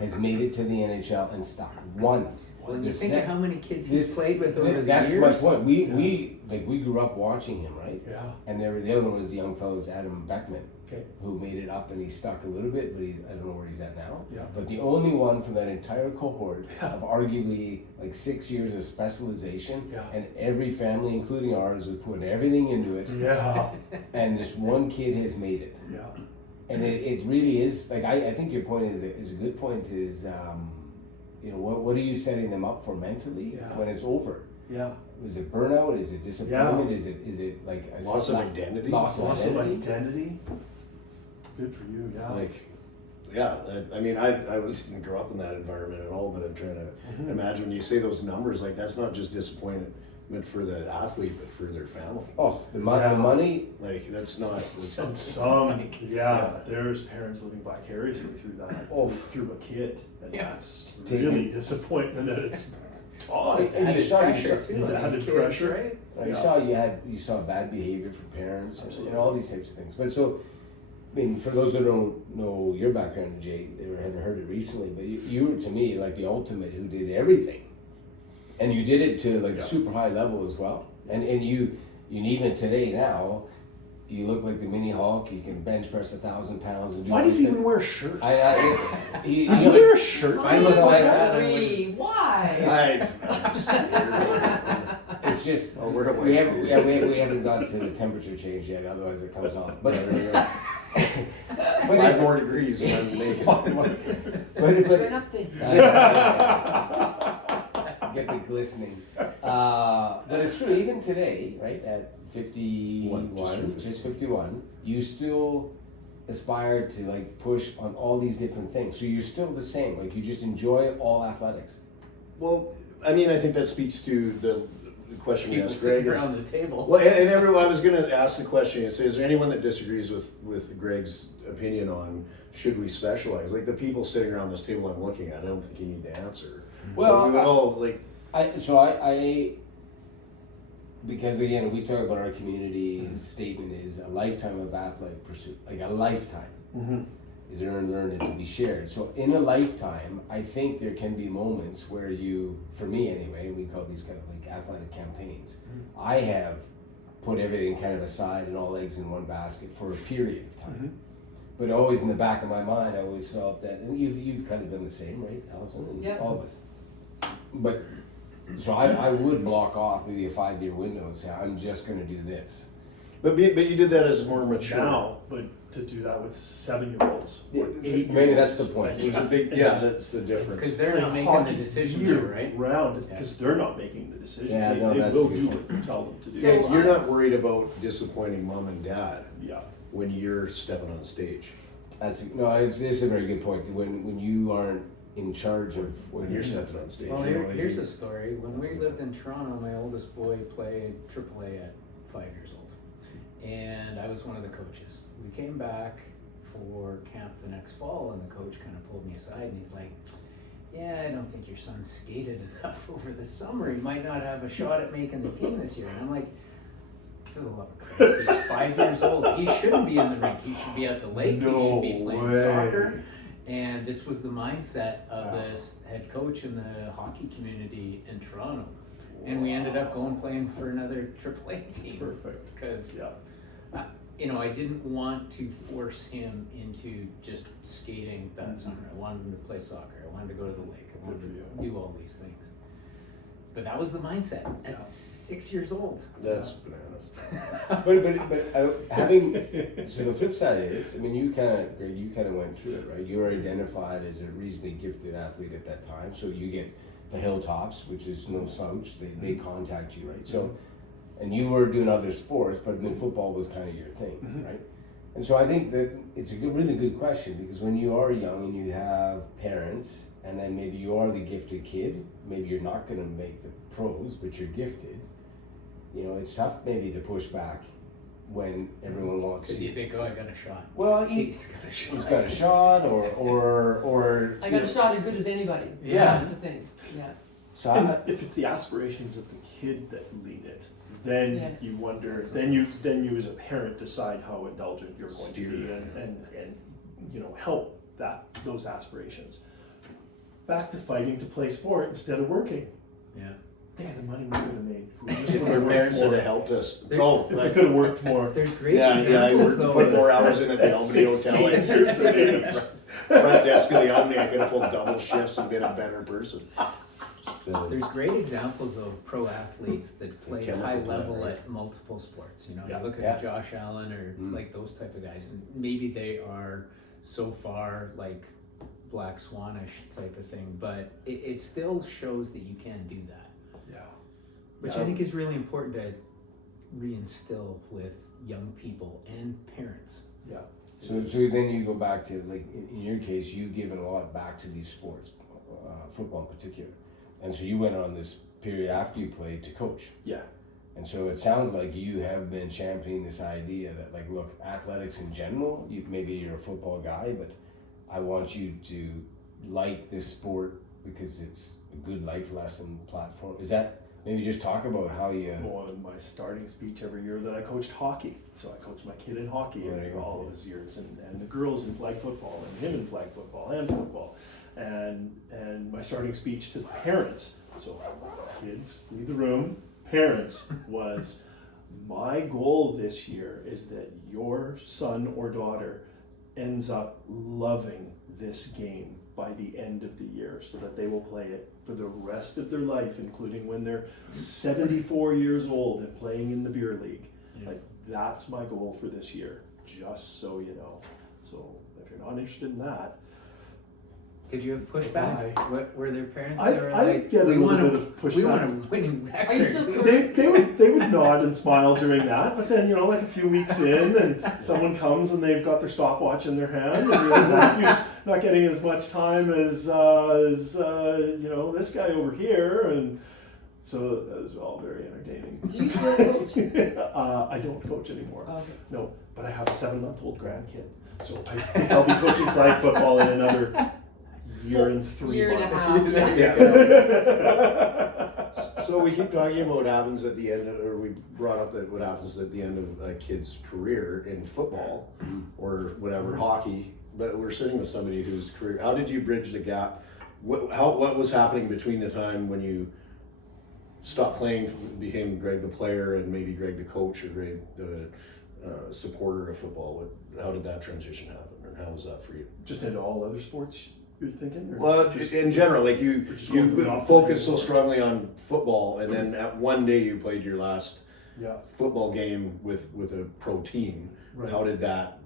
has made it to the NHL and stuck. One. When you The think sec- of how many kids he's this- played with over the That's years. my point. We grew up watching him, right? Yeah. And the other one was the young fellow, Adam Beckman, Okay. who made it up and he stuck a little bit, but I don't know where he's at now. Yeah. But the only one from that entire cohort Yeah. of arguably like 6 years of specialization, Yeah. and every family, including ours, was putting everything into it, Yeah. and this one kid has made it. Yeah. And it really is, like, I think your point is a good point, is, you know, what are you setting them up for mentally Yeah. when it's over? Yeah. Is it burnout? Is it disappointment? Is it like a Loss of identity? Loss of Loss of identity? identity. Good for you. Yeah. Like, yeah, I mean, I didn't grow up in that environment at all, but I'm trying to imagine when you say those numbers, like, that's not just disappointment for the athlete, but for their family. Oh, the Yeah. money. Like, that's not. Yeah, there's parents living vicariously through that, Oh. through a kid, and Yeah. that's Taking- really disappointment at its top. It's And you added saw- you pressure saw- too. it's on added these kids, pressure. right? Right? Yeah. You saw bad behavior from parents and Absolutely. all these types of things. But so, I mean, for those that don't know your background, Jay, or haven't heard it recently, but you were to me like the ultimate who did everything, and you did it to like Yeah. a super high level as well. And you even today now, you look like the mini Hulk. You can bench press 1,000 pounds and do. Why all does he these even wear a shirt? it's he, Did you wear a shirt? I look like that. Agree. Why? It's just I'll wear it we like- haven't we haven't got to the temperature change yet. Otherwise, it comes off. But 5 more degrees and I'm naked. Turn up the Get the glistening. But it's true. Even today, right at 51, just 51, you still aspire to like push on all these different things. So you're still the same. Like you just enjoy all athletics. Well, I mean, I think that speaks to the question we People asked Greg. sitting Is, around the table. well, and everyone, I was going to ask the question, is there anyone that disagrees with Greg's opinion on should we specialize? Like the people sitting around this table I'm looking at, I don't think you need to answer. Well, But we would all like, I because again we talk about our community's statement is a lifetime of athletic pursuit, like a lifetime is earned, learned, and to be shared. So in a lifetime, I think there can be moments where you, for me anyway, we call these kind of like athletic campaigns. I have put everything kind of aside and all eggs in one basket for a period of time. But always in the back of my mind, I always felt that, and you've kind of been the same, right, Alison, and Yep. all of us. But So I would block off maybe a 5-year window and say, I'm just going to do this. But you did that as more mature. Now, but to do that with 7-year-olds, or 8-year-olds, Maybe that's the point. There's a big, yeah, that's the difference. Because they're play not making hockey the decision year here, right? round, because they're not making the decision. Yeah, they no, they that's will a good do point. what you tell them to do. Yeah, you're not worried about disappointing mom and dad Yeah. when you're stepping on stage. This is a very good point. When you aren't in charge of When you're stepping on stage. Well, you know, here's a story. When we lived in Toronto, my oldest boy played AAA at 5 years old, and I was one of the coaches. We came back for camp the next fall, and the coach kind of pulled me aside, and he's like, "Yeah, I don't think your son skated enough over the summer. He might not have a shot at making the team this year." And I'm like, for the love of Christ, he's 5 years old. He shouldn't be in the rink. He should be at the lake. He should be playing soccer. And this was the mindset of this head coach in the hockey community in Toronto. And we ended up going playing for another AAA team. Perfect. Because, Yeah. I didn't want to force him into just skating that summer. I wanted him to play soccer. I wanted to go to the lake. I wanted to do all these things. But that was the mindset at 6 years old. That's bananas. but having so the flip side is, I mean, you kind of went through it, right? You were identified as a reasonably gifted athlete at that time, so you get the Hilltops, which is no slouch. They contact you, right? So, and you were doing other sports, but then football was kind of your thing, right? And so I think that it's a really good question, because when you are young and you have parents, and then maybe you are the gifted kid, maybe you're not going to make the pros, but you're gifted. It's tough maybe to push back when everyone wants. Because you think, oh, I got a shot. Well, He's got a shot. he's got a shot, or I got a shot as good as anybody. Yeah. That's the thing. Yeah. So And if it's the aspirations of the kid that lead it, then Yes. you wonder. That's Then you as a parent decide how indulgent you're going to be, and help those aspirations. Back to fighting to play sport instead of working. Yeah. Think of the money we could have made. If we just If would our have parents worked had more. helped us. There- Oh, If we could have worked more. There's great I examples, worked, though. put more hours in at the At Albany 16 Hotel. years of age. Front desk of the Albany, I could have pulled double shifts and been a better person. So, There's great examples of pro athletes that play Chemical high plant, level right? at multiple sports. Yeah. You look at Yeah. Josh Allen or like those type of guys, and maybe they are so far like Black Swanish type of thing, but it still shows that you can do that, Yeah. which I think is really important to reinstill with young people and parents. Yeah. So then you go back to, like, in your case, you've given a lot back to these sports, football in particular. And so you went on this period after you played to coach. Yeah. And so it sounds like you have been championing this idea that, like, look, athletics in general, maybe you're a football guy, but I want you to like this sport because it's a good life lesson platform. Is that, maybe just talk about how you... Well, in my starting speech every year that I coached hockey. So I coached my kid in hockey There you go. all of his years, and the girls in flag football, and him in flag football and football. And my starting speech to the parents, so kids, leave the room, parents, was, my goal this year is that your son or daughter ends up loving this game by the end of the year, so that they will play it for the rest of their life, including when they're 74 years old and playing in the beer league. Yeah. Like, that's my goal for this year, just so you know. So if you're not interested in that, Did you have pushback? What were their parents I- that were I like, get a we little want bit a, of pushback. we want a winning record? Are you still cool? they would nod and smile during that, but then, like a few weeks in, and someone comes and they've got their stopwatch in their hand, and your nephew's not getting as much time as this guy over here, and so that was all very entertaining. Do you still coach? I don't coach anymore. Okay. No, but I have a 7-month-old grandkid, so I think I'll be coaching flag football in another year and 3 Year and a months. half, Yeah. So we keep talking about what happens at the end, or we brought up that what happens at the end of a kid's career in football or whatever, hockey. But we're sitting with somebody whose career. How did you bridge the gap? What was happening between the time when you stopped playing, became Greg the player, and maybe Greg the coach, or Greg the supporter of football? How did that transition happen, and how was that for you? Just into all other sports you're thinking? Or Well, just- in general, like you just going from the focus so opposite? strongly on football, and then at one day you played your last Yeah. football game with a pro team. Right. How did that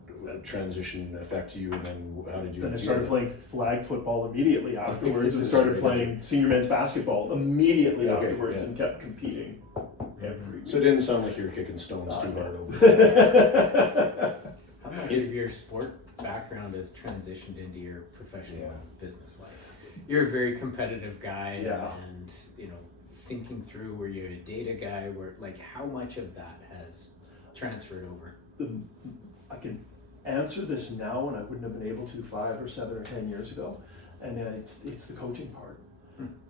transition affect you, and then how did you? Then I deal started with it? playing flag football immediately afterwards, and Just started right. playing senior men's basketball immediately Okay, afterwards, yeah. and kept competing every So it didn't sound like you were kicking stones too hard over. How much of your sport background has transitioned into your professional Yeah. business life? You're a very competitive guy, Yeah. and thinking through, were you a data guy? Where how much of that has transferred over? I can answer this now, and I wouldn't have been able to 5 or 7 or 10 years ago, and it's the coaching part.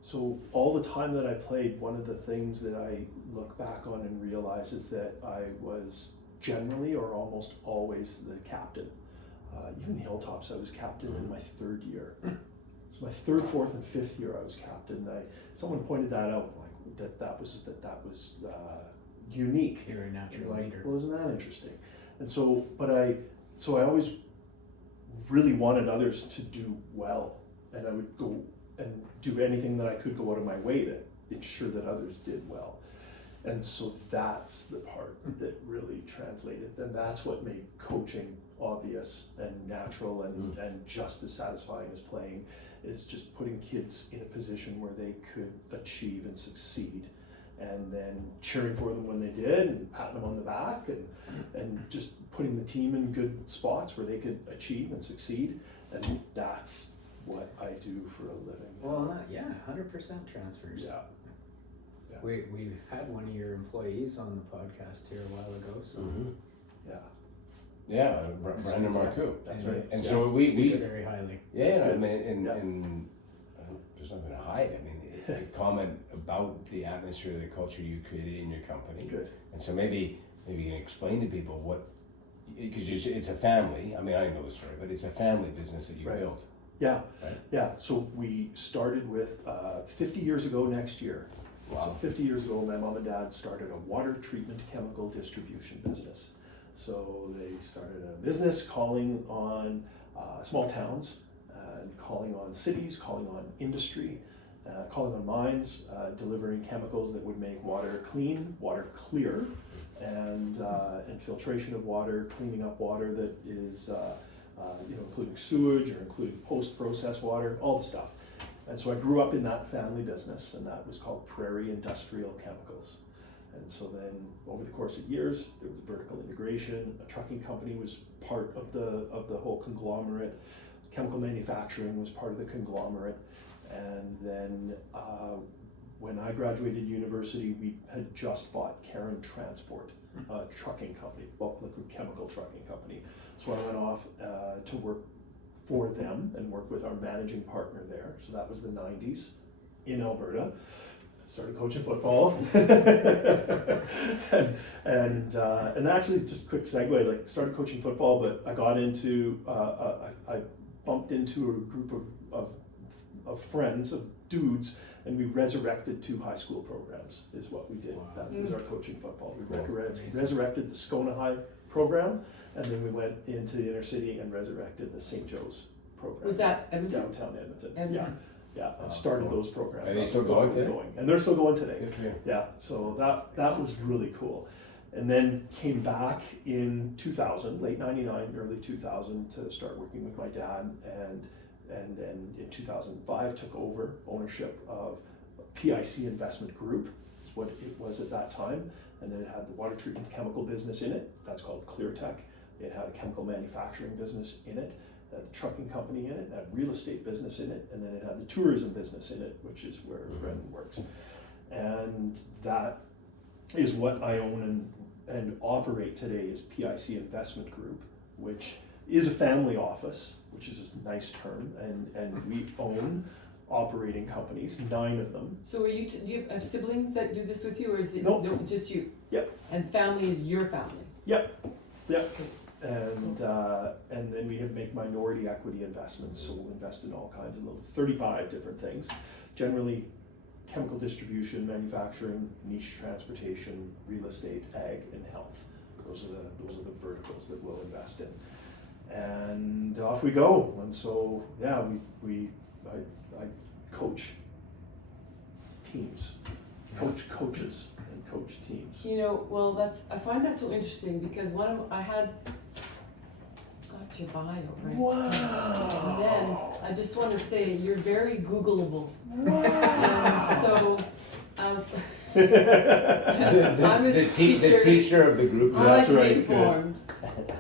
So all the time that I played, one of the things that I look back on and realize is that I was generally or almost always the captain. Even Hilltops, I was captain in my 3rd year. So my 3rd, 4th, and 5th year, I was captain. Someone pointed that out, like that was unique. You're a natural Like, leader. well, isn't that interesting? And so, I always really wanted others to do well, and I would go and do anything that I could go out of my way to ensure that others did well. And so that's the part that really translated, and that's what made coaching obvious and natural and just as satisfying as playing, is just putting kids in a position where they could achieve and succeed, and then cheering for them when they did, and patting them on the back, and just putting the team in good spots where they could achieve and succeed. And that's what I do for a living. Well, 100% transfers. Yeah. We've had one of your employees on the podcast here a while ago, so Yeah. Yeah, Brandon Marcoux. That's And right. And Yeah. so speaks we very highly. yeah, I good. mean, and Yeah. there's nothing to hide. I mean, a comment about the atmosphere, the culture you created in your company. Good. And so maybe you can explain to people what, because it's a family. I mean, I know the story, but it's a family business that you Right. built. Yeah, Right. yeah. So we started with 50 years ago next year. Wow. So 50 years ago, my mom and dad started a water treatment chemical distribution business. So they started a business calling on small towns, and calling on cities, calling on industry, calling on mines, delivering chemicals that would make water clean, water clear, and filtration of water, cleaning up water that is including sewage or including post-processed water, all the stuff. And so I grew up in that family business, and that was called Prairie Industrial Chemicals. And so then over the course of years, there was vertical integration. A trucking company was part of the whole conglomerate. Chemical manufacturing was part of the conglomerate. And then when I graduated university, we had just bought Karen Transport, a trucking company, bulk liquid chemical trucking company. So I went off to work for them and work with our managing partner there. So that was the 90s in Alberta. Started coaching football. and actually, just quick segue, like started coaching football, but I got into, I bumped into a group of friends, of dudes, and we resurrected 2 high school programs is what we did. Wow. That was our coaching football. We Amazing. resurrected the Scona High program, and then we went into the inner city and resurrected the St. Joe's program. Was that Edmonton? Downtown Edmonton. Edmonton. Yeah, and started cool. those programs. Are they up. still going today? And they're still going today. Good for you. Yeah, so that was really cool. And then came back in 2000, late 99, early 2000, to start working with my dad, and then in 2005 took over ownership of PIC Investment Group, is what it was at that time. And then it had the water treatment chemical business in it, that's called ClearTech. It had a chemical manufacturing business in it, a trucking company in it, a real estate business in it, and then it had the tourism business in it, which is where Brendan works. And that is what I own and operate today is PIC Investment Group, which is a family office, which is a nice term, and we own operating companies, 9 of them. So do you have siblings that do this with you, or is it Nope. no, just you? Yep. And family is your family? Yep. And then we make minority equity investments, so we'll invest in all kinds of little 35 different things, generally chemical distribution, manufacturing, niche transportation, real estate, ag, and health. Those are the verticals that we'll invest in. and off we go. And so yeah, I coach teams, coaches and coach teams. You know, well, I find that so interesting because I had got your bio, right? Wow. And then I just want to say you're very Googleable. Wow. So I'm a The teacher. teacher of the group. I like That's to be right, informed.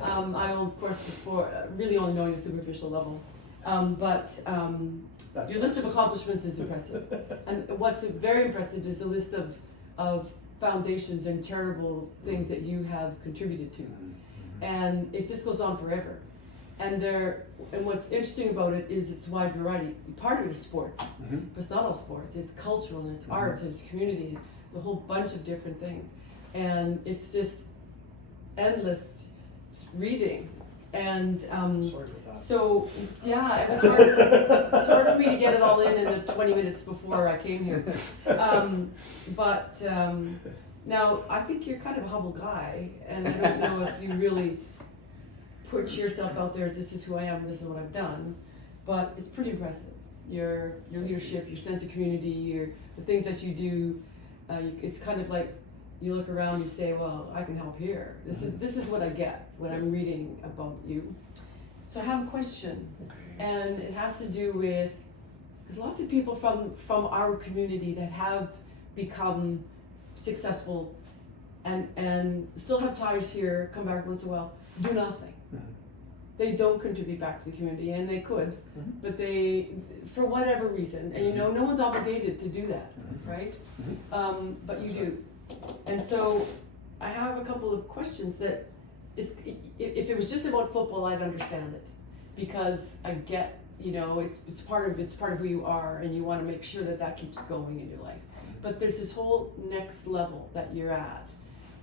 I of course before really only knowing a superficial level, but That's your list of accomplishments is impressive. And what's very impressive is the list of foundations and charitable things that you have contributed to, and it just goes on forever. And what's interesting about it is its wide variety. Part of it is sports, but it's not all sports. It's cultural and it's arts and it's community. It's a whole bunch of different things, and it's just endless reading. And Sorry about that. so yeah, it was hard for me to get it all in the 20 minutes before I came here. But now I think you're kind of a humble guy, and I don't know if you really put yourself out there as this is who I am, this is what I've done, but it's pretty impressive. Your leadership, your sense of community, the things that you do. It's kind of like you look around and you say, well, I can help here. This is what I get when I'm reading about you. So I have a question, and it has to do with, because lots of people from our community that have become successful and still have ties here, come back once in a while, do nothing. They don't contribute back to the community, and they could, but they, for whatever reason, and no one's obligated to do that, right? But you do. And so I have a couple of questions that if it was just about football, I'd understand it, because I get, it's part of who you are, and you want to make sure that keeps going in your life. But there's this whole next level that you're at,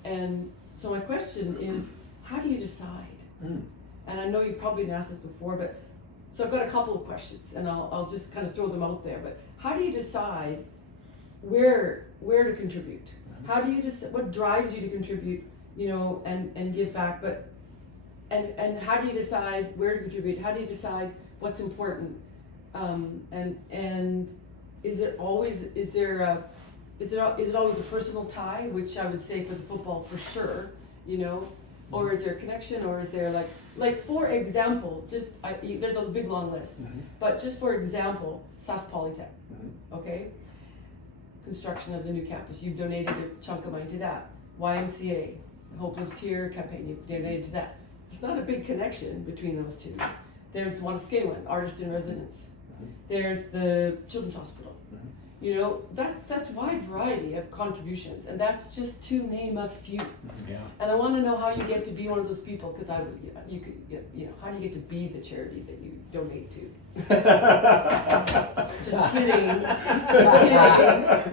and so my question is, how do you decide? And I know you've probably been asked this before, but so I've got a couple of questions, and I'll just kind of throw them out there. But how do you decide where to contribute? How do you what drives you to contribute, and give back? But and how do you decide where to contribute? How do you decide what's important? And is it always a personal tie, which I would say for the football for sure, or is there a connection, or is there like for example, there's a big long list, but just for example, Sask Polytech, okay? Construction of the new campus, you've donated a chunk of money to that. YMCA, Hope Lives Here campaign, you've donated to that. There's not a big connection between those two. There's Saskatchewan, Artist in Residence. There's the Children's Hospital. That's wide variety of contributions, and that's just to name a few. Yeah. And I want to know how you get to be one of those people, because how do you get to be the charity that you donate to? Just kidding.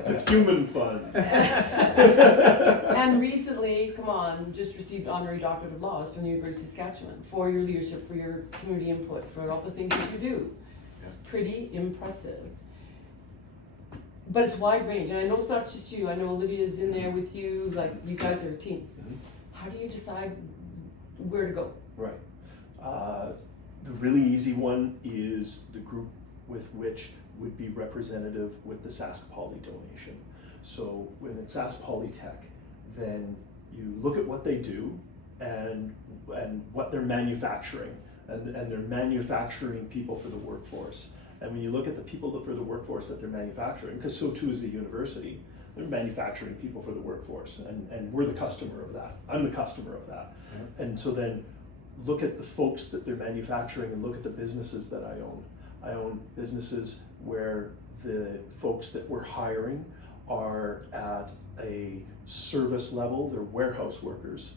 The human fund. And recently, just received honorary doctorate of laws from the University of Saskatchewan for your leadership, for your community input, for all the things that you do. It's pretty impressive. But it's wide range, and I know it's not just you. I know Olivia's in there with you. Like, you guys are a team. How do you decide where to go? Right. The really easy one is the group with which would be representative with the Sask Poly donation. So when it's Sask Polytech, then you look at what they do and what they're manufacturing, and they're manufacturing people for the workforce. And when you look at the people for the workforce that they're manufacturing, because so too is the university, they're manufacturing people for the workforce, and we're the customer of that. I'm the customer of that. And so then look at the folks that they're manufacturing and look at the businesses that I own. I own businesses where the folks that we're hiring are at a service level. They're warehouse workers.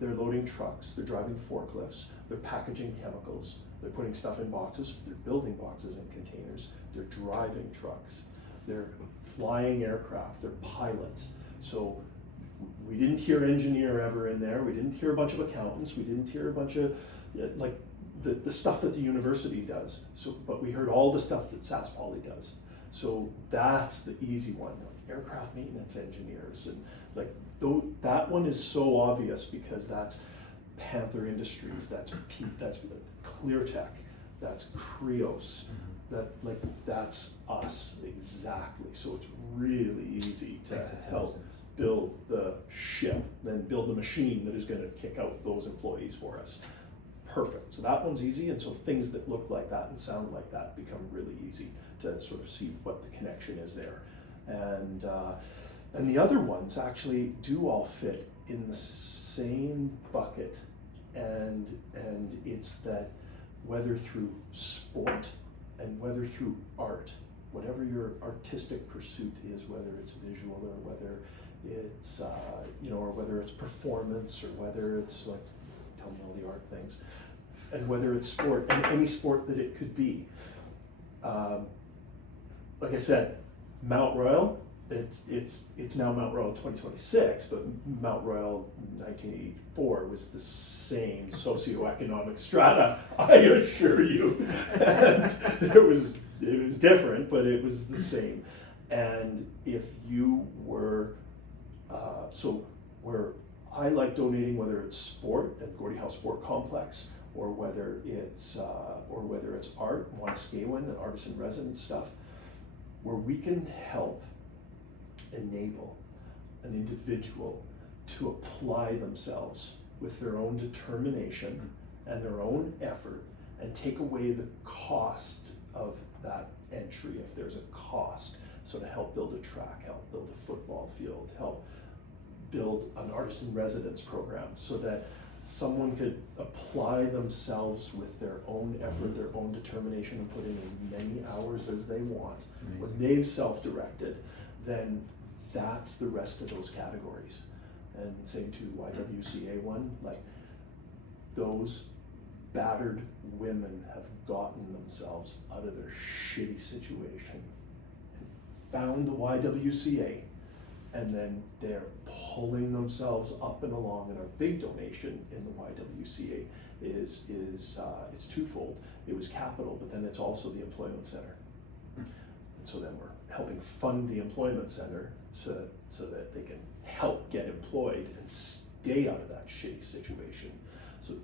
They're loading trucks, they're driving forklifts, they're packaging chemicals, they're putting stuff in boxes, they're building boxes in containers, they're driving trucks, they're flying aircraft, they're pilots. So we didn't hear engineer ever in there, we didn't hear a bunch of accountants, we didn't hear a bunch of, like, the stuff that the university does. So, but we heard all the stuff that Sask Poly does. So that's the easy one, like aircraft maintenance engineers, and like that one is so obvious because that's Panther Industries, that's ClearTech, that's Creos, that's us exactly. So it's really easy to Makes a ton of help sense. build the ship, then build the machine that is going to kick out those employees for us. Perfect. So that one's easy, and so things that look like that and sound like that become really easy to sort of see what the connection is there. And the other ones actually do all fit in the same bucket, and it's that whether through sport and whether through art, whatever your artistic pursuit is, whether it's visual or whether it's or whether it's performance or whether it's like, tell me all the art things, and whether it's sport and any sport that it could be. Like I said, Mount Royal, it's now Mount Royal 2026, but Mount Royal 1984 was the same socioeconomic strata, I assure you. And it was different, but it was the same. And if you were, so where I like donating, whether it's sport at Gordie Howe Sport Complex, or whether it's art, Saskatchewan, and artist in residence stuff, where we can help enable an individual to apply themselves with their own determination and their own effort, and take away the cost of that entry if there's a cost. So to help build a track, help build a football field, help build an artist in residence program, so that someone could apply themselves with their own effort, their own determination, and put in as many hours as they want. Amazing. When they've self-directed, then that's the rest of those categories. And same to YWCA one, like those battered women have gotten themselves out of their shitty situation, found the YWCA, and then they're pulling themselves up and along. And our big donation in the YWCA is it's twofold. It was capital, but then it's also the employment center. And so then we're helping fund the employment center so that they can help get employed and stay out of that shitty situation. So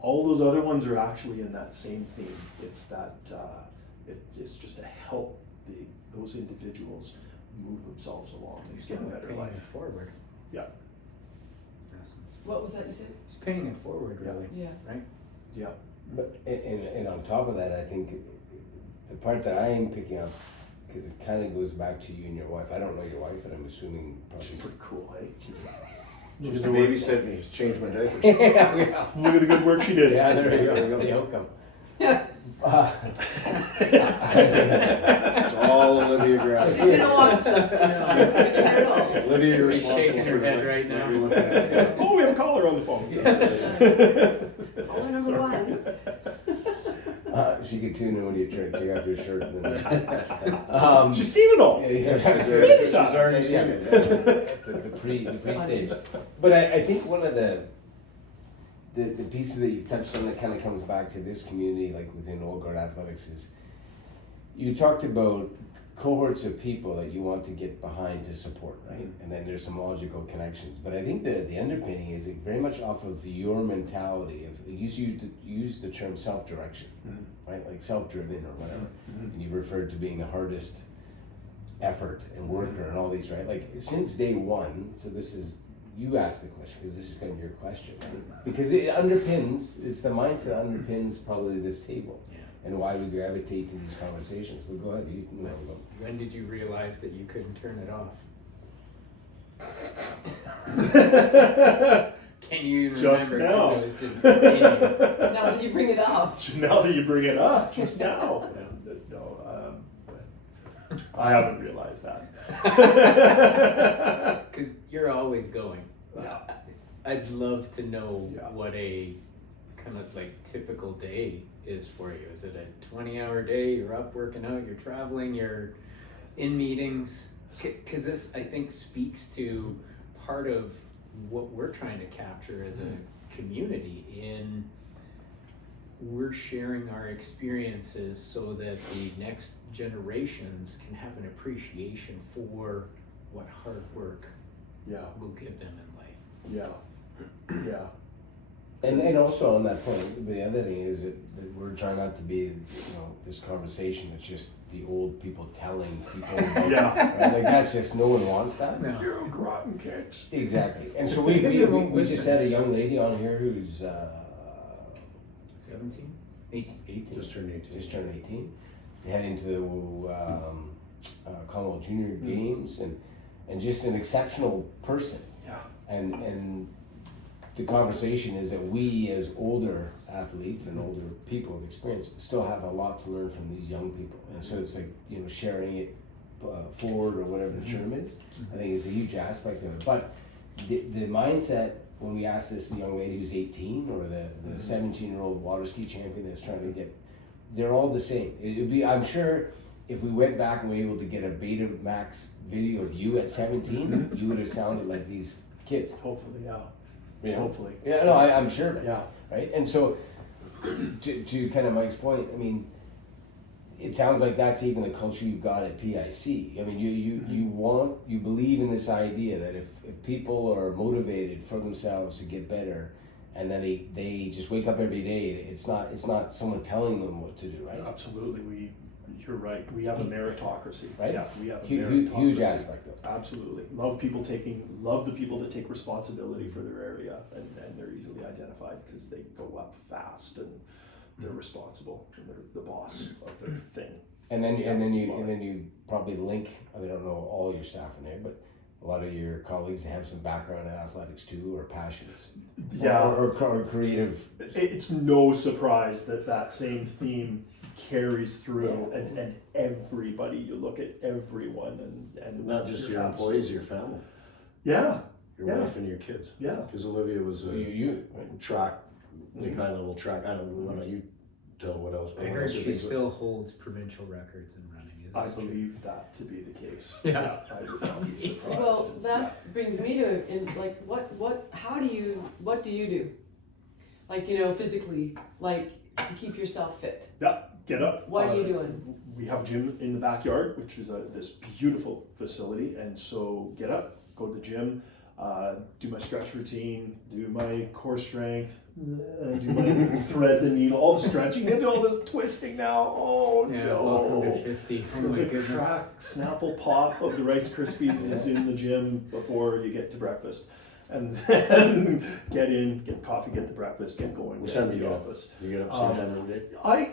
all those other ones are actually in that same theme. It's that it's just to help those individuals move themselves along and get a better Paying life. it forward. Yeah. In essence. What was that you said? It's paying it forward, really. Yeah. Right? Yeah. But and on top of that, I think the part that I am picking up, because it kind of goes back to you and your wife. I don't know your wife, but I'm assuming She's probably. pretty cool, eh? Just babysit me, just change my diapers. Yeah. Look at the good work she did. Yeah, there you go. The outcome. It's all Olivia Grass. You know what? It's just, I don't know. Olivia, you're She's responsible shaking for her head what right now. you're looking at. Oh, we have a caller on the phone. Caller number one. She could tune in when you take off your shirt. And then, She's seen it all. She's already seen it. the pre-stage. But I think one of the pieces that you've touched on that kind of comes back to this community, like within Old Guard Athletics, is you talked about cohorts of people that you want to get behind to support, right? And then there's some logical connections. But I think the underpinning is very much off of your mentality of, you use the term self-direction, right? Like self-driven or whatever. And you've referred to being the hardest effort and worker and all these, right? Like since day one, so this is, you asked the question because this is going to be your question, right? Because it underpins, it's the mindset that underpins probably this table. And why we gravitate to these conversations. But go ahead, you know. When did you realize that you couldn't turn it off? Can you even Just remember? now. Because it was just in you. Now that you bring it up. Now that you bring it up, just now. I haven't realized that. Because you're always going. Yeah. I'd love to know Yeah. what a kind of like typical day is for you. Is it a 20-hour day? You're up working out, you're traveling, you're in meetings? Because this, I think, speaks to part of what we're trying to capture as a community in we're sharing our experiences so that the next generations can have an appreciation for what hard work Yeah. will give them in life. Yeah. Yeah. And also on that point, the other thing is that we're trying not to be, this conversation that's just the old people telling people about, Yeah. right? Like that's just, no one wants that. No. You're rotten kids. Exactly. And so we just had a young lady on here who's 17? 18. Just turned 18. Just turned 18. Heading to the Commonwealth Junior Games and just an exceptional person. Yeah. And the conversation is that we as older athletes and older people with experience still have a lot to learn from these young people. And so it's like, sharing it forward or whatever the term is, I think is a huge aspect of it. But the mindset when we ask this young lady who's 18 or the 17-year-old water ski champion that's trying to get, they're all the same. It would be, I'm sure, if we went back and were able to get a Betamax video of you at 17, you would have sounded like these kids. Hopefully, yeah. You know? Hopefully. Yeah, no, I'm sure of it. Yeah. Right? And so, to kind of Mike's point, I mean, it sounds like that's even the culture you've got at PIC. I mean, you believe in this idea that if people are motivated for themselves to get better, and then they just wake up every day, it's not someone telling them what to do, right? Absolutely, you're right. We have a meritocracy, right? Yeah, we have a Huge meritocracy. aspect of it. Absolutely, love the people that take responsibility for their area, and they're easily identified because they go up fast and they're responsible and they're the boss of their thing. And then you probably link. I don't know all your staff in there, but a lot of your colleagues have some background in athletics too, or passions. Yeah, or creative. It's no surprise that same theme carries through, and everybody, you look at everyone and Not just your employees, your family, yeah, your wife and your kids. yeah. Because Olivia was a You right? track, like high level track. I don't know. Why don't you tell what else? I heard she still holds provincial records in running. Is I this true? believe that to be the case. Yeah. I would not be surprised. Well, that brings me to what do you do? Like, physically, like to keep yourself fit. Yeah, get up. What are you doing? We have a gym in the backyard, which is this beautiful facility, and so get up, go to the gym, do my stretch routine, do my core strength, do my thread the needle, all the stretching, and do all this twisting now. Oh Yeah, no! welcome to 50. Oh my The goodness. crack Snapple pop of the Rice Krispies is in the gym before you get to breakfast. And then get coffee, get the breakfast, get going. What get time to do you the get up? office. You get up same time every day?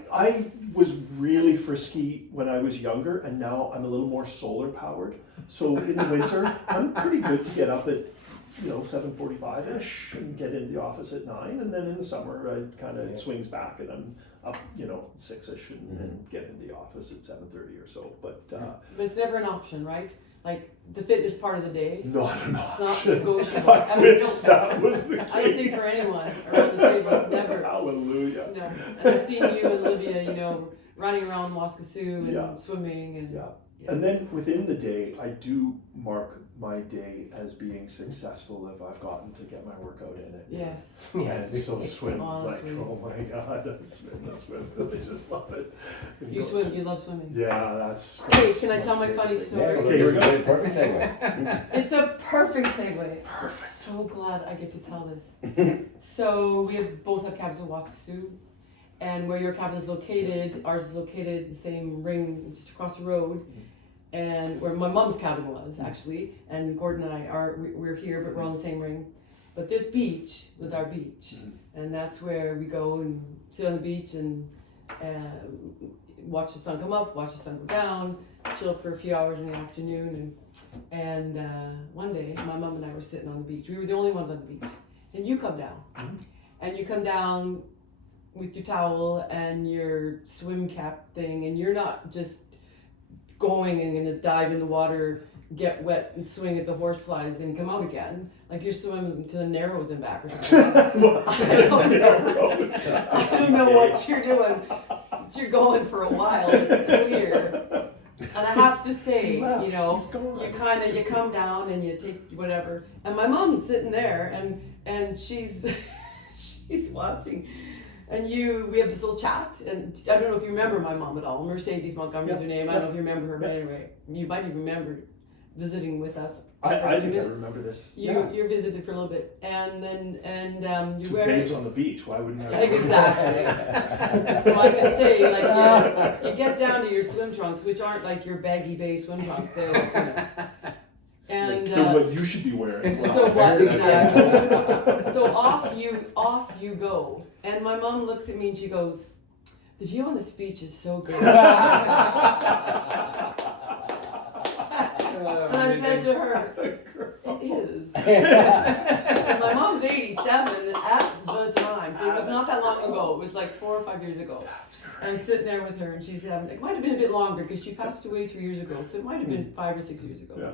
I was really frisky when I was younger, and now I'm a little more solar powered. So in the winter, I'm pretty good to get up at 7:45ish and get into the office at 9, and then in the summer it kind of swings back and I'm up 6ish and get into the office at 7:30 or so. But it's never an option, right? Like the fitness part of the day. not an It's not option. negotiable. I wish that was the case. I don't think for anyone around the table, it's never. Hallelujah. No, and I've seen you and Olivia, running around Waskasiu and swimming and. Yeah. And then within the day, I do mark my day as being successful if I've gotten to get my workout in it. Yes. And so swim, Honestly. like, oh my God, I swim, I just love it. You swim. You love swimming. Yeah, that's. Okay, can I tell my funny Yeah, story? Okay, here we this go. is a perfect segue. It's a perfect segue. I'm so glad I get to tell this. So we both have cabins in Waskasiu, and where your cabin is located, ours is located in the same ring just across the road, and where my mom's cabin was actually. And Gordon and I we're here, but we're on the same ring. But this beach was our beach, and that's where we go and sit on the beach and watch the sun come up, watch the sun go down, chill for a few hours in the afternoon, and one day my mom and I were sitting on the beach. We were the only ones on the beach, and you come down, and you come down with your towel and your swim cap thing, and you're not just going and gonna dive in the water, get wet and swing at the horseflies and come out again. Like you're swimming to the Narrows and back or something. I don't know what you're doing. But you're going for a while, it's clear. And I have to say, you come down and you take whatever. And my mom's sitting there and she's she's watching. And we have this little chat, and I don't know if you remember my mom at all. Mercedes Montgomery is her name. I don't know if you remember her, but anyway, you might even remember visiting with us I think I remember this. You're visited for a little bit, and then you Two wear babes on the beach. Why wouldn't I? Exactly. So I can say, like, you get down to your swim trunks, which aren't like your baggy beige swim trunks. They're like, and They're what you should be wearing. so what exactly? So off you go. And my mom looks at me and she goes, "The view on this beach is so good." And I said to her, "It is." And my mom's 87 at the time, so it was not that long ago. It was like 4 or 5 years ago. And I'm sitting there with her, and she's it might have been a bit longer because she passed away 3 years ago, so it might have been 5 or 6 years ago. Yeah.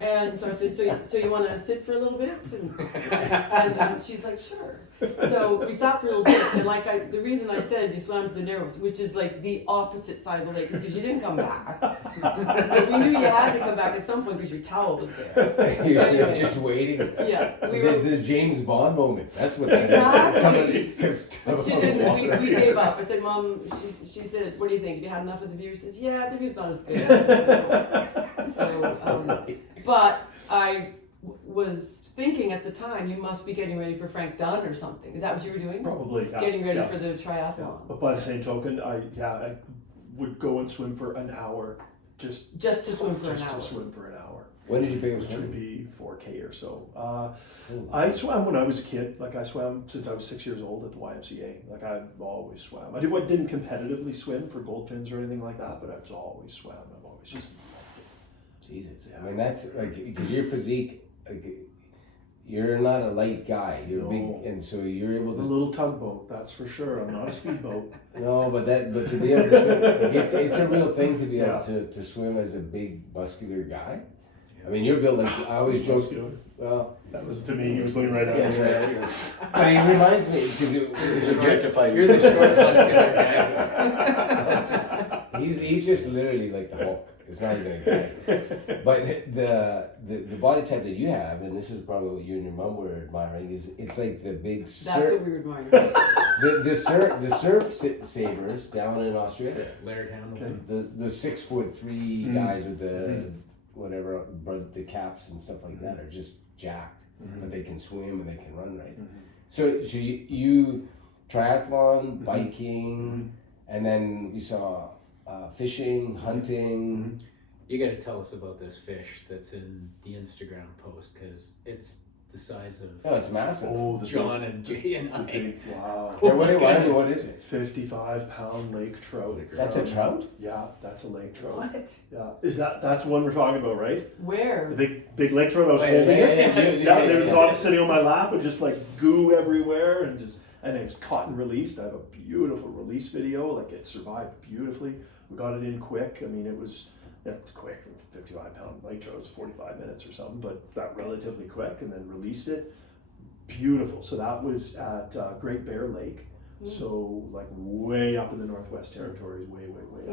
And so I said, so you want to sit for a little bit? And she's like, sure. So we sat for a little bit, and the reason I said you swam to the Nederhoff, which is like the opposite side of the lake, because you didn't come back. But we knew you had to come back at some point because your towel was there. You're just waiting. Yeah. The James Bond moment. That's what Exactly. She She didn't. We gave up. I said, Mom. She said, "What do you think? Have you had enough of the view?" She says, "Yeah, the view's not as good." So, but I was thinking at the time, you must be getting ready for Frank Dunn or something. Is that what you were doing? Probably. Yeah. Getting ready Yeah. for the triathlon. Yeah. But by the same token, I would go and swim for an hour, just to swim for an to hour. swim for an hour. When did you pick up Which would swimming? be 4K or so. I swam when I was a kid. Like I swam since I was 6 years old at the YMCA. Like I always swam. I didn't competitively swim for goldfins or anything like that, but I've always swam. I've always just Jesus. I mean, that's like, because your physique, like, you're not a light guy. You're No. big, and so you're able a to. little tugboat, that's for sure. I'm not a speedboat. No, but to be able to swim, it's a real thing to be able Yeah. to swim as a big muscular guy. I mean, you're built like, I always joke. Well, That was to me. He was looking right at yes, me. right. But he reminds me because Objectify You're the short muscular guy. he's just literally like the Hulk. It's not even a guy. But the body type that you have, and this is probably what you and your mom were admiring, is it's like the big That's surf. what we were admiring. The surf savers down in Australia. Laird Hamilton. The 6'3" guys with the whatever, but the caps and stuff like that are just jacked, but they can swim and they can run, right? So you triathlon, biking, and then we saw fishing, hunting. You got to tell us about this fish that's in the Instagram post, because it's the size of Oh, it's massive. Oh, the John and Jay and the I. big, wow. Oh what, my goodness. what is it? 55-pound lake trout. That's a trout? Yeah, that's a lake trout. What? Yeah, that's one we're talking about, right? Where? The big lake trout I was Wait, holding. yes. Yeah, it was sitting on my lap and just like goo everywhere and it was caught and released. I have a beautiful release video. Like it survived beautifully. We got it in quick. I mean, it was quick. 55-pound lake trout was 45 minutes or something, but that relatively quick, and then released it. Beautiful. So that was at Great Bear Lake. So like way up in the Northwest Territories, way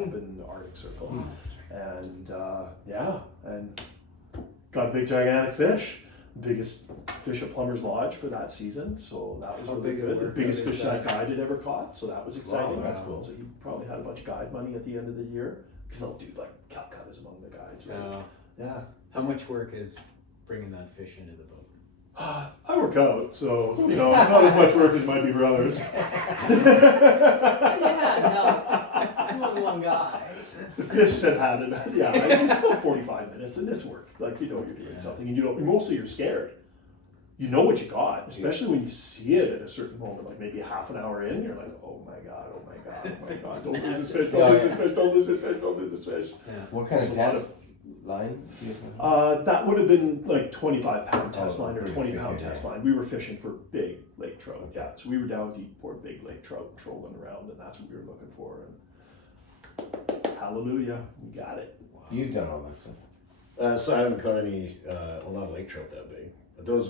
up in the Arctic Circle. And and got a big gigantic fish. Biggest fish at Plumber's Lodge for that season, so that was How really big a good. The workout biggest is fish that? that guide had ever caught, so that was exciting. Wow, that's cool. So he probably had a bunch of guide money at the end of the year, because they'll do like Calcutta's among the guides, right? Yeah. How much work is bringing that fish into the boat? I work out, so it's not as much work as it might be for others. Yeah, no. More than one guy. The fish had it. Yeah, it's about 45 minutes, and it's work. Like you're doing something, and mostly you're scared. You know what you got, especially when you see it at a certain moment, like maybe a half an hour in, you're like, oh my god, don't lose this fish, don't lose this fish, don't lose this fish, don't lose this fish. Yeah. What kind of There's a lot test line? do you have? That would have been like 25-pound test line or pretty 20-pound big, test line. We were fishing for big lake trout. Yeah, so we were down deep for big lake trout, trolling around, and that's what we were looking for. And hallelujah, we got it. You've done all that stuff. So I haven't caught any, not a lake trout that big.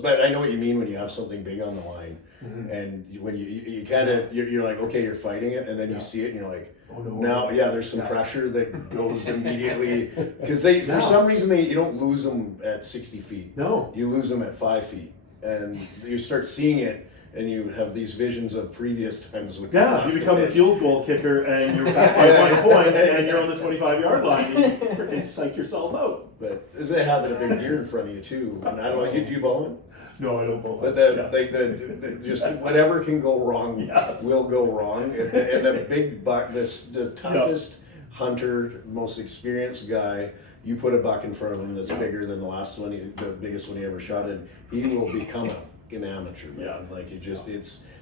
But I know what you mean when you have something big on the line, and when you kind of you're like, okay, you're fighting it, and then you see it, and you're like, Oh no! now there's some pressure that goes immediately, because for some reason you don't lose them at 60 feet. No. You lose them at 5 feet, and you start seeing it, and you have these visions of previous times when Yeah, you become the field goal kicker and you're back by 1 point and you're on the 25-yard line and you freaking psych yourself out. But is it having a big deer in front of you too? And I don't know, do you bow? No, I don't bowl. But just whatever can go wrong Yes. will go wrong. And the big buck, the toughest hunter, most experienced guy, you put a buck in front of him that's bigger than the last one, the biggest one he ever shot, and he will become an amateur, man. Yeah. Like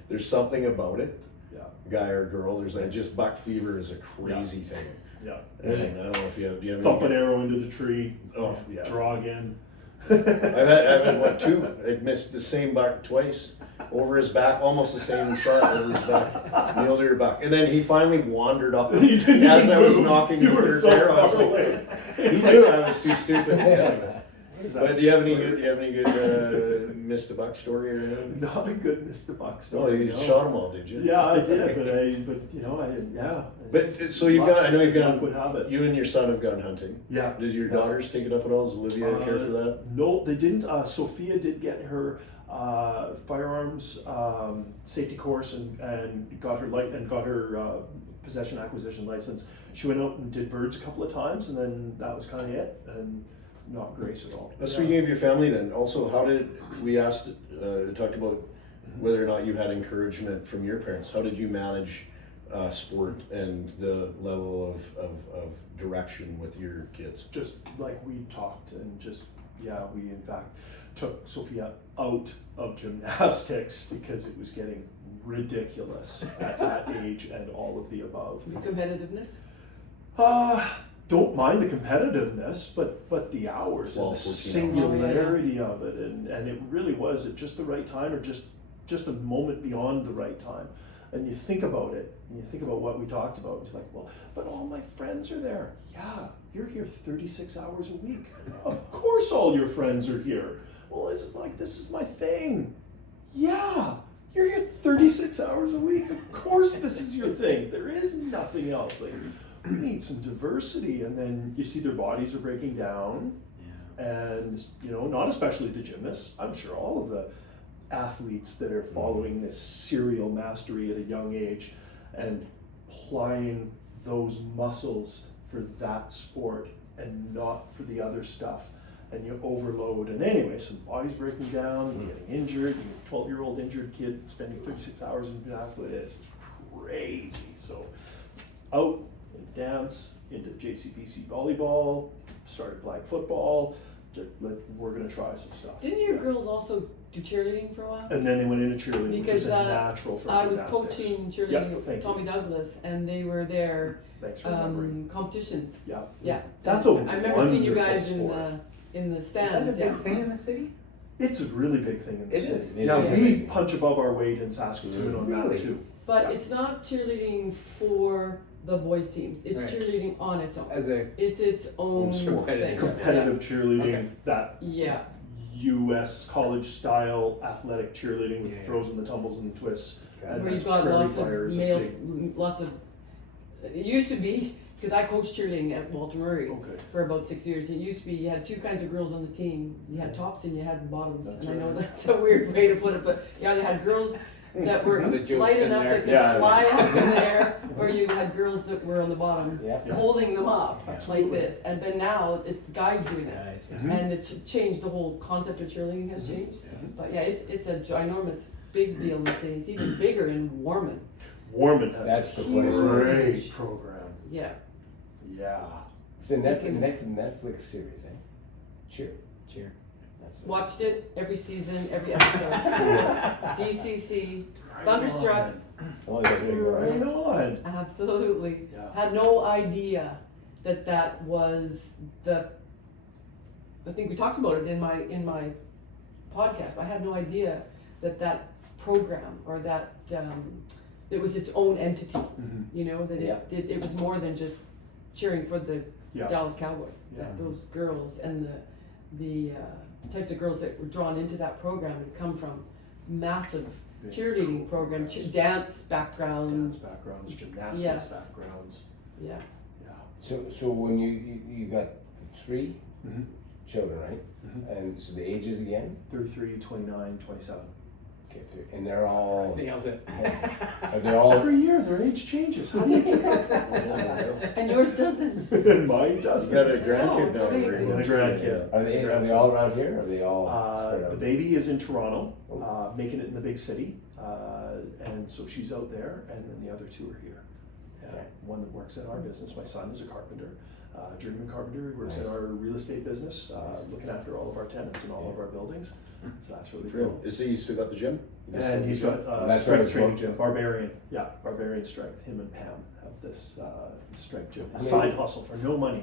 there's something about it, Yeah. guy or girl. There's just buck fever is a crazy thing. Yeah. And I don't know if do you have Thump an any, arrow into the tree. Oh, yeah. Draw again. I've had what, two? I missed the same buck twice over his back, almost the same shot over his back, mule deer buck, and then he finally wandered off as I was knocking the third arrow. I was like, he knew I was too stupid. But do you have any good missed a buck story or anything? Not a good Mr. Buck Oh, story. you no. shot them all, did you? Yeah, I did, but you know, yeah. But so you've got, I know you've luck would gone, have it. you and your son have gone hunting. Yeah. Did your Yeah. daughters take it up at all? Does Olivia care for that? No, they didn't. Sophia did get her firearms safety course and got her possession acquisition license. She went out and did birds a couple of times, and then that was kind of it. And not Grace at all. Speaking of your family, then also, how did we talked about whether or not you had encouragement from your parents? How did you manage sport and the level of direction with your kids? Just like we talked, and we in fact took Sophia out of gymnastics because it was getting ridiculous at that age and all of the above. The competitiveness. Don't mind the competitiveness, but the hours 12, and the 14 hours. singularity of it, and it really was at just the right time, or just a moment beyond the right time. And you think about it, and you think about what we talked about. It's like, well, but all my friends are there. Yeah, you're here 36 hours a week. Of course, all your friends are here. Well, this is my thing. Yeah, you're here 36 hours a week. Of course, this is your thing. There is nothing else. Like, we need some diversity, and then you see their bodies are breaking down, and not especially the gymnasts. I'm sure all of the athletes that are following this serial mastery at a young age and applying those muscles for that sport and not for the other stuff, and you overload, and anyway, some bodies breaking down, you're getting injured, you're a 12-year-old injured kid spending 36 hours in gymnastics. It's crazy. So out and dance into JCPC volleyball, started flag football. We're gonna try some stuff. Didn't your girls also do cheerleading for a while? And then they went into cheerleading, which Because is a natural for I was gymnastics. coaching Yeah, cheerleading thank at Tommy Douglas, and they were there Thanks for remembering. competitions. Yeah. Yeah, That's a I remember seeing you wonderful guys sport. in the Is that a stands. big Yeah. thing in the city? It's a really big thing in the It city. is. Yeah, It is. we punch above our weight in Saskatoon on Really? that too. But Yeah. it's not cheerleading for the boys teams. It's Right. cheerleading on its own. As a It's its own sport. thing. Competitive cheerleading, Okay. that Yeah. U.S. college style athletic cheerleading with Yeah. the throws and the tumbles and the twists. And Where you've that's got prairie lots fire of is a male, big- lots of. It used to be because I coached cheerleading at Walter Murray Okay. for about 6 years. It used to be you had two kinds of girls on the team. You had tops and you had bottoms. That's and I know right. that's a weird way to put it, but yeah, you had girls that were The jokes light in enough there. that could Yeah. fly up in the air, or you had girls that were on the bottom Yeah. Yeah. holding them up like Absolutely. this. And then now it's guys doing it. guys, yeah. Mhm. And it's changed, the whole concept of cheerleading has changed. Mhm. But yeah, it's a ginormous big deal in the city. It's even bigger in Warman. Warman has That's a the place. great program. Yeah. Yeah. It's the next Speaking- Netflix series, eh? Cheer. Cheer. That's what Watched it every season, every episode. DCC, Thunderstruck. Oh, yeah, there you go. Right on. Absolutely. Yeah. Had no idea that was the. I think we talked about it in my podcast. I had no idea that program or that it was its own entity. Mhm. You know that Yeah. it was more than just cheering for the Yeah. Dallas Cowboys. Yeah. That those girls and the types of girls that were drawn into that program had come from massive Big cheerleading program, programs. dance backgrounds. Dance backgrounds, gymnastics Yes. backgrounds. Yeah. Yeah. So when you got three Mm-hmm. children, right? Mhm. And so the ages again? 33, 29, 27. Okay, and they're all. Nailed it. Are they all? Every year their age changes. How do you keep up? And yours doesn't. Mine You doesn't. got a grandkid now. amazing. right? I got a grandkid. Are they all around here? Or are they all spread The out? baby is in Toronto, making it in the big city, and so she's out there, and then the other two are here. Okay. One that works at our business. My son is a carpenter, journeyman carpenter. He works Nice. at our real estate business, looking after all of our tenants and all of our buildings. So that's really Real. cool. Is he still got the gym? And he's got That's strength right, training well- gym, Barbarian. Yeah, Barbarian Strength. Him and Pam have this strength gym. I mean- Side hustle for no money.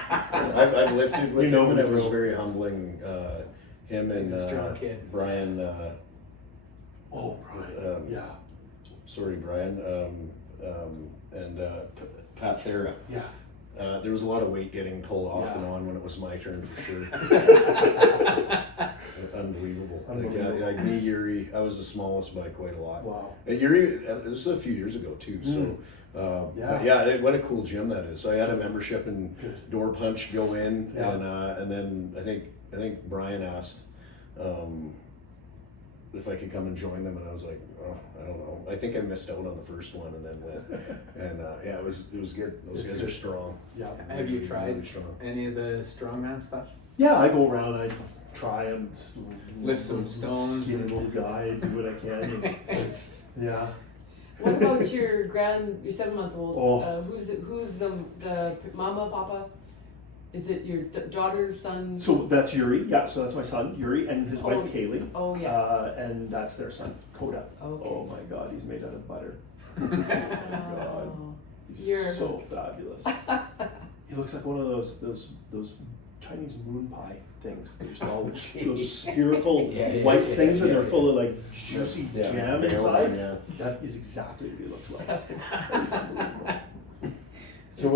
I've lifted with You know him, and the it was drill. very humbling. Him and He's a strong kid. Brian. Oh, right. Yeah. Sorry, Brian. And Pat Thera. Yeah. There was a lot of weight getting pulled off Yeah. and on when it was my turn for sure. Unbelievable. Unbelievable. Like me, Yuri, I was the smallest by quite a lot. Wow. And Yuri, this is a few years ago too. So, Yeah. but yeah, what a cool gym that is. So I had a membership and Good. door punch, go in, Yeah. and then I think Brian asked if I could come and join them, and I was like, oh, I don't know. I think I missed out on the first one, and then went. And yeah, it was good. Those It's guys good. are strong. Yeah. Have you Really, tried really strong. any of the strongman stuff? Yeah, I go around, I try and Lift some stones. Skinny little guy, do what I can. Yeah. What about your 7-month-old? Oh. Who's the mama, papa? Is it your daughter, son? So that's Yuri. Yeah, so that's my son, Yuri, and his wife, Oh. Kaylee. Oh yeah. And that's their son, Coda. Okay. Oh my God, he's made out of butter. Oh. He's You're- so fabulous. He looks like one of those Chinese moon pie things. There's all those spherical Yeah, white yeah, things, and yeah, they're yeah. full of like juicy Yeah. jam Yeah, inside. yeah. That is exactly what he looks like. Seven. So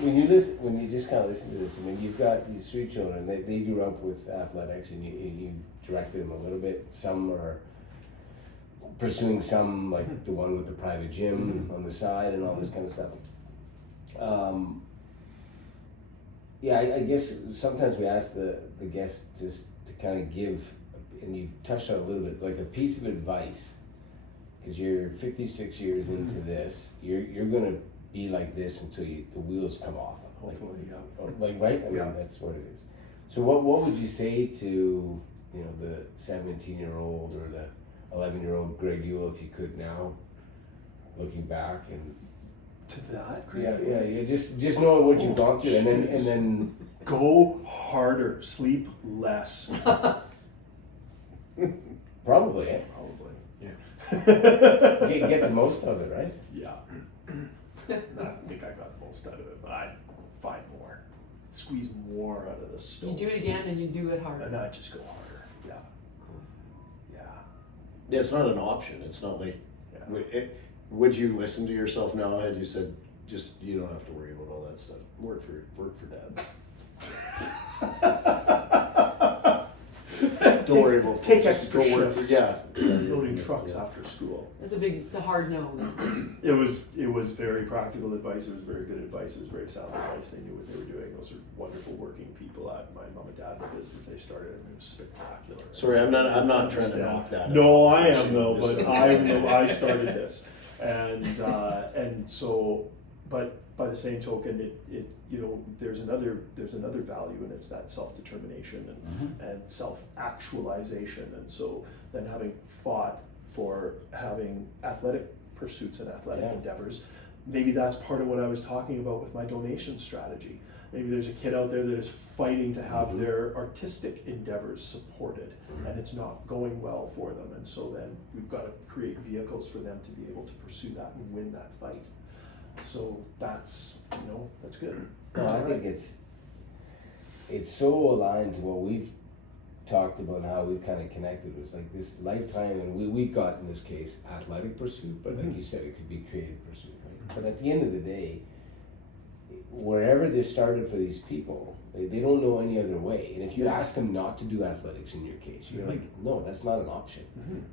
when you just kind of listen to this, I mean, you've got these 3 children. They grew up with athletics, and you've directed them a little bit. Some are pursuing some, like the one with the private gym on the side and all this kind of stuff. Yeah, I guess sometimes we ask the guests just to kind of give, and you've touched on it a little bit, like a piece of advice. Because you're 56 years into this, you're gonna be like this until the wheels come off. Hopefully, yeah. Like right? I mean, Yeah. that's what it is. So what would you say to the 17-year-old or the 11-year-old Greg Yuel, if you could now, looking back and To that, yeah, just knowing what you've gone through, and then go harder, sleep less. probably Probably. get the most of it, right? Yeah. I think I got the most out of it, but I'd find more. Squeeze more out of the stove. You do it again and you do it harder. And I just go harder. Yeah. Yeah. Yeah, it's not an option. It's not like. Yeah. Would you listen to yourself now had you said, just you don't have to worry about all that stuff. Work for dad. Don't worry about Take just extra go work shifts. Loading yeah. trucks Yeah. after school. It's a hard no. It was very practical advice. It was very good advice. It was very sound advice. They knew what they were doing. Those are wonderful working people at my mom and dad, the business they started. And it was spectacular. Sorry, I'm not trying to knock that. No, out. I am though, Just- but I started this, and so, but by the same token, it there's another value, and it's that self-determination and self-actualization. And so then having fought for having athletic pursuits and athletic endeavors, maybe that's part of what I was talking about with my donation strategy. Maybe there's a kid out there that is fighting to have their artistic endeavors supported, and it's not going well for them. And so then we've got to create vehicles for them to be able to pursue that and win that fight. So that's good. No, I think it's so aligned to what we've talked about, how we've kind of connected. It was like this lifetime, and we've got, in this case, athletic pursuit, but like you said, it could be creative pursuit, right? But at the end of the day, wherever this started for these people, they don't know any other way. And if you ask them not to do athletics in your case, you're like, no, that's not an option.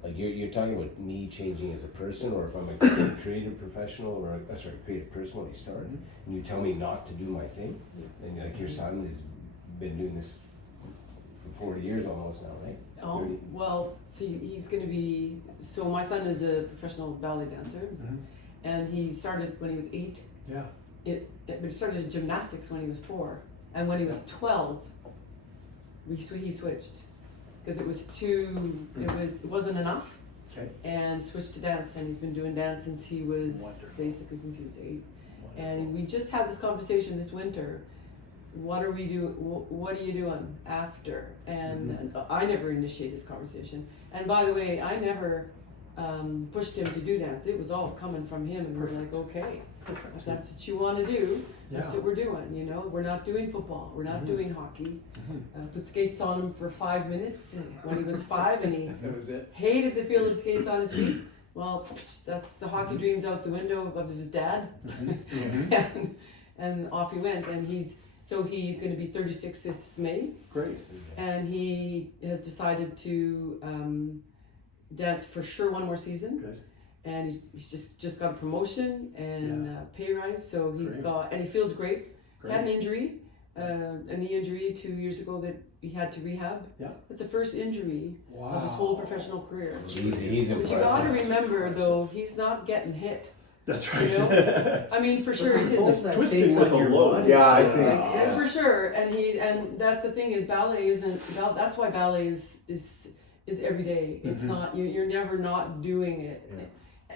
Like you're talking about me changing as a person, or if I'm a creative professional or creative person when I start, and you tell me not to do my thing, and like your son has been doing this for 40 years almost now, right? Oh, 30. well, see, he's going to be, so my son is a professional ballet dancer, and he started when he was 8. Yeah. But he started gymnastics when he was 4, and when he was 12, he switched, because it was too, it wasn't enough, Okay. and switched to dance, and he's been doing dance since he was, Wonderful. basically since he was 8. Wonderful. And we just had this conversation this winter. What are we doing? What are you doing after? And I never initiated this conversation. And by the way, I never pushed him to do dance. It was all coming from him, and we're like, okay, if that's what you want to do, that's what we're doing. You know, we're not doing football. We're not doing hockey. Put skates on him for 5 minutes when he was 5, and he That was it. hated the feel of skates on his feet. Well, that's the hockey dreams out the window of his dad. And off he went, and he's going to be 36 this May, Great. and he has decided to dance for sure one more season. Good. And he's just got a promotion and pay rise, so he's Great. and he feels great. Great. Had an injury, a knee injury 2 years ago that he had to rehab. Yeah. It's the first injury of his whole professional career. He's But impressive. you got to remember, though, he's not getting hit. That's right. You know? I mean, for sure, he's hitting It's the twisting with a load. Yeah, I think. and for sure, and that's the thing is ballet isn't. That's why ballet is every day. It's not you're never not doing it,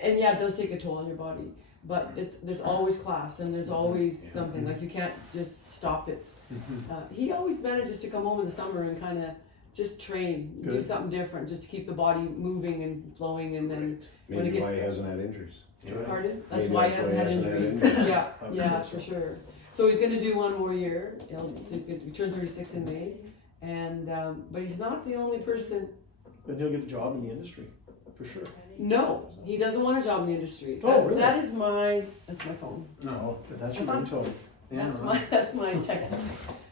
and yeah, it does take a toll on your body. But there's always class, and there's always something like you can't just stop it. He always manages to come home in the summer and kind of just train, do something different, just to keep the body moving and flowing, and then when Maybe it gets. why he hasn't had injuries. Pardon? That's Maybe why that's he why hasn't had he hasn't injuries. had Yeah, injuries. yeah, for sure. So he's going to do one more year. So he's going to turn 36 in May, and but he's not the only person. Then he'll get a job in the industry, for sure. No, he doesn't want a job in the industry. Oh, really? That's my phone. No. But that's your ringtone. Yeah, That's my text.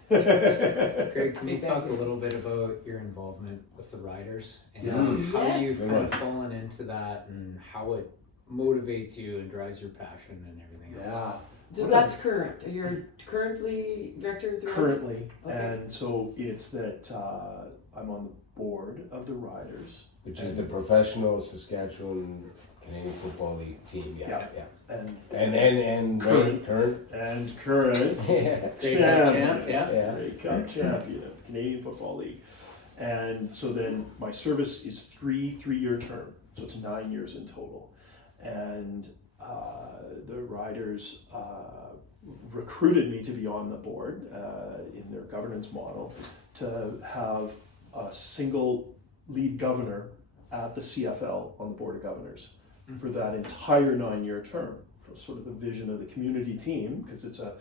Greg, can you Big talk thank a you. little bit about your involvement with the Riders and Yeah. how Yes. you've Good kind one. of fallen into that and how it motivates you and drives your passion and everything else? Yeah. So that's current. You're currently director of the Currently, Okay. and so it's that I'm on the board of the Riders, Which is the professional Saskatchewan Canadian Football League team. Yeah. And Current. current. and current Yeah. Grey Cup champ, yeah. Yeah. Grey Cup champion of the Canadian Football League. And so then my service is three-year term, so it's 9 years in total. And the Riders recruited me to be on the board in their governance model to have a single lead governor at the CFL on the Board of Governors for that entire 9-year term. Sort of the vision of the community team, because it's a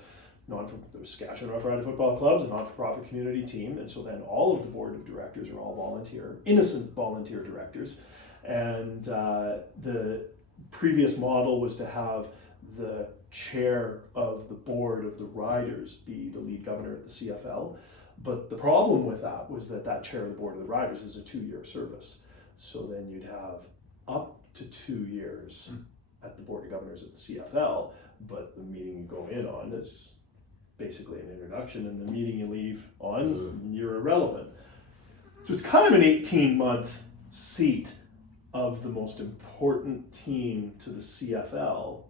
the Saskatchewan Rough Rider Football Club is a not-for-profit community team, and so then all of the board of directors are all volunteer, innocent volunteer directors. And the previous model was to have the chair of the board of the Riders be the lead governor at the CFL. But the problem with that was that chair of the board of the Riders is a 2-year service. So then you'd have up to 2 years at the board of governors at the CFL, but the meeting you go in on is basically an introduction, and the meeting you leave on, you're irrelevant. So it's kind of an 18-month seat of the most important team to the CFL,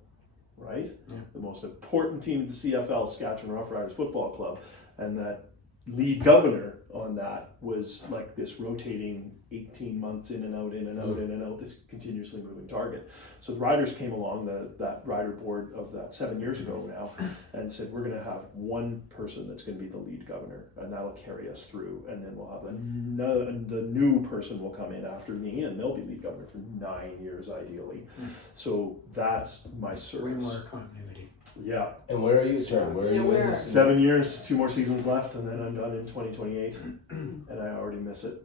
right? Yeah. The most important team to the CFL, Saskatchewan Rough Riders Football Club, and that lead governor on that was like this rotating 18 months in and out, in and out, in and out, this continuously moving target. So the Riders came along, that Rider board of that 7 years ago now, and said, we're going to have one person that's going to be the lead governor, and that'll carry us through, and then we'll have the new person will come in after me, and they'll be lead governor for 9 years ideally. So that's my Way service. more continuity. Yeah. And where are you? Sorry, where are Yeah, you? where? in? 7 years, 2 more seasons left, and then I'm done in 2028, and I already miss it.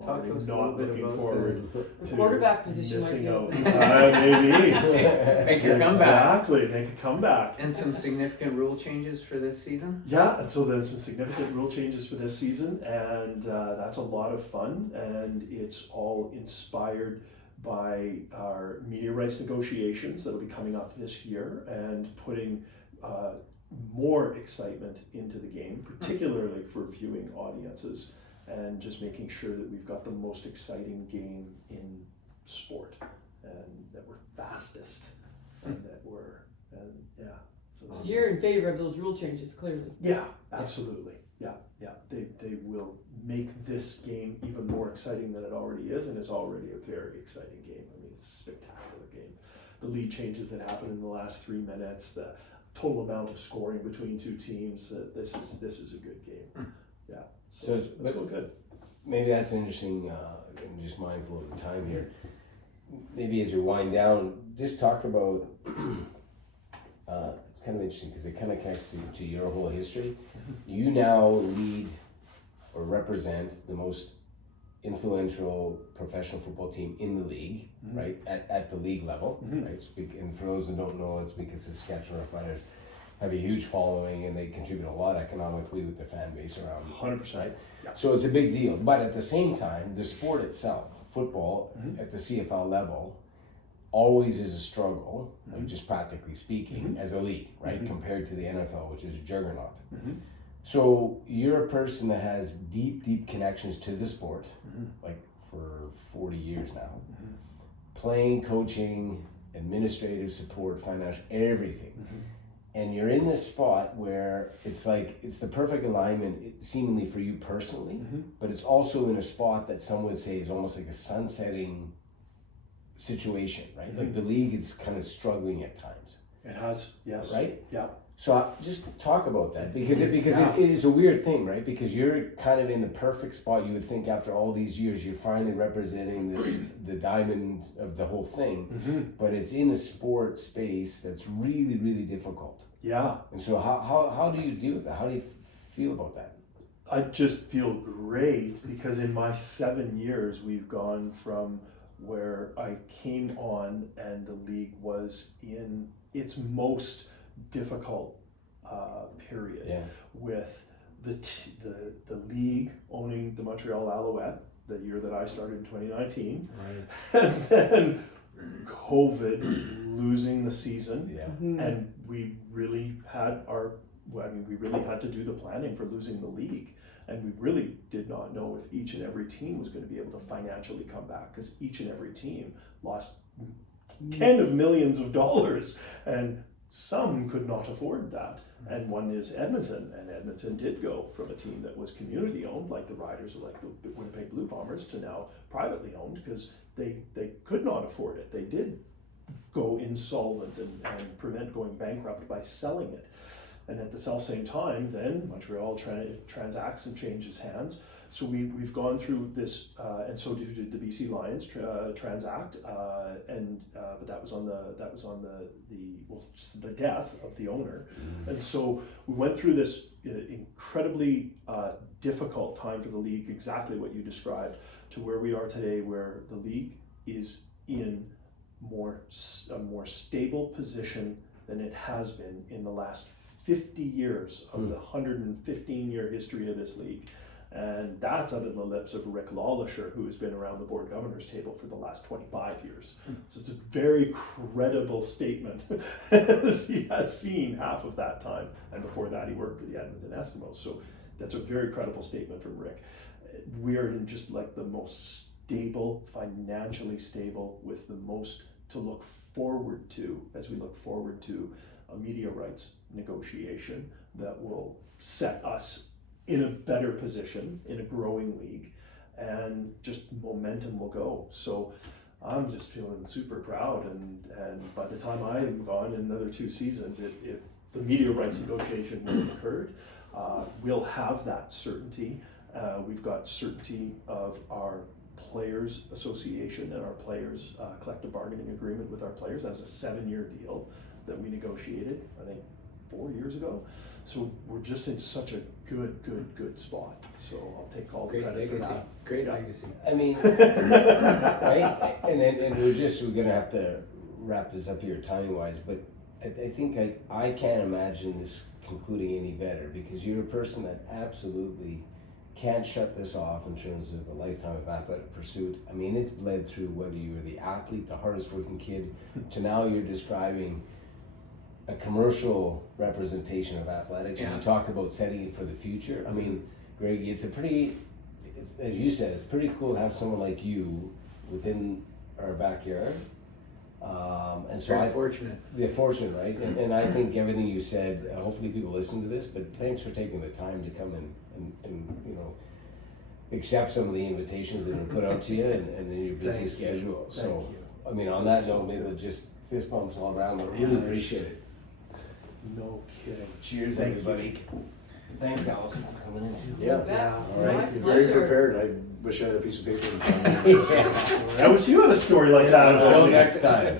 I'm Talk to already us a not little bit looking about forward The to quarterback position might missing be out. open. Maybe. Make your comeback. Exactly, make a comeback. And some significant rule changes for this season? Yeah, and so there's some significant rule changes for this season, and that's a lot of fun, and it's all inspired by our media rights negotiations that'll be coming up this year, and putting more excitement into the game, particularly for viewing audiences. and just making sure that we've got the most exciting game in sport, and that we're fastest, and that we're, and yeah. So you're in favor of those rule changes, clearly. Yeah, absolutely. Yeah. They will make this game even more exciting than it already is, and it's already a very exciting game. I mean, it's a spectacular game. The lead changes that happen in the last 3 minutes, the total amount of scoring between two teams. This is a good game. Yeah. So it's all good. Maybe that's interesting. I'm just mindful of the time here. Maybe as you wind down, just talk about. It's kind of interesting because it kind of connects to your whole history. You now lead or represent the most influential professional football team in the league, right? At the league level, right? And for those that don't know, it's because the Saskatchewan Roughriders have a huge following and they contribute a lot economically with their fan base around. 100%. Right? Yeah. So it's a big deal. But at the same time, the sport itself, football at the CFL level, always is a struggle, like just practically speaking, as a league, right? Compared to the NFL, which is a juggernaut. So you're a person that has deep connections to the sport, like for 40 years now. Playing, coaching, administrative support, financial, everything. And you're in this spot where it's like, it's the perfect alignment seemingly for you personally, but it's also in a spot that some would say is almost like a sunsetting situation, right? Like the league is kind of struggling at times. It has, yes. Right? Yeah. So just talk about that because it is a weird thing, right? Because you're kind of in the perfect spot. You would think after all these years, you're finally representing the diamond of the whole thing, but it's in a sport space that's really difficult. Yeah. And so how do you deal with that? How do you feel about that? I just feel great because in my 7 years, we've gone from where I came on and the league was in its most difficult period, with the league owning the Montreal Alouette the year that I started in 2019, right. And then COVID losing the season, and we really had to do the planning for losing the league. And we really did not know if each and every team was going to be able to financially come back, because each and every team lost tens of millions of dollars, and some could not afford that. And one is Edmonton, and Edmonton did go from a team that was community owned, like the Riders or like the Winnipeg Blue Bombers, to now privately owned because they could not afford it. They did go insolvent and prevent going bankrupt by selling it. And at the self-same time, then Montreal transacts and changes hands. So we've gone through this, and so did the BC Lions transact, but that was on the death of the owner, and so we went through this incredibly difficult time for the league, exactly what you described, to where we are today, where the league is in a more stable position than it has been in the last 50 years of the 115-year history of this league. And that's out of the lips of Rick Lawlisher, who has been around the board governor's table for the last 25 years. So it's a very credible statement, as he has seen half of that time. And before that, he worked for the Edmonton Eskimos. So that's a very credible statement from Rick. We are in just like the most stable, financially stable, with the most to look forward to, as we look forward to a media rights negotiation that will set us in a better position in a growing league, and just momentum will go. So I'm just feeling super proud, and by the time I'm gone in another 2 seasons, if the media rights negotiation will have occurred, we'll have that certainty. We've got certainty of our Players Association and our players collective bargaining agreement with our players. That was a 7-year deal that we negotiated, I think 4 years ago. So we're just in such a good spot. So I'll take all the credit for that. Great legacy. I mean, right? And we're gonna have to wrap this up here timing wise, but I think I can't imagine this concluding any better, because you're a person that absolutely can't shut this off in terms of a lifetime of athletic pursuit. I mean, it's bled through whether you were the athlete, the hardest working kid, to now you're describing a commercial representation of athletics, and you talk about setting it for the future. I mean, Greg, it's a pretty it's, as you said, it's pretty cool to have someone like you within our backyard. And so Very fortunate. they're fortunate, right? And I think everything you said, hopefully people listen to this, but thanks for taking the time to come and you know, accept some of the invitations that are put out to you and in your busy Thank you. schedule. Thank So, you. I mean, on that note, maybe just fist bumps all around, but really Yes. appreciate it. No kidding. Cheers, Thank everybody. Thanks, Allison, for coming in too. Yeah. Yeah. All right. My You're very pleasure. prepared. I wish I had a piece of paper in front of me. I wish you had a story like that. Until next time.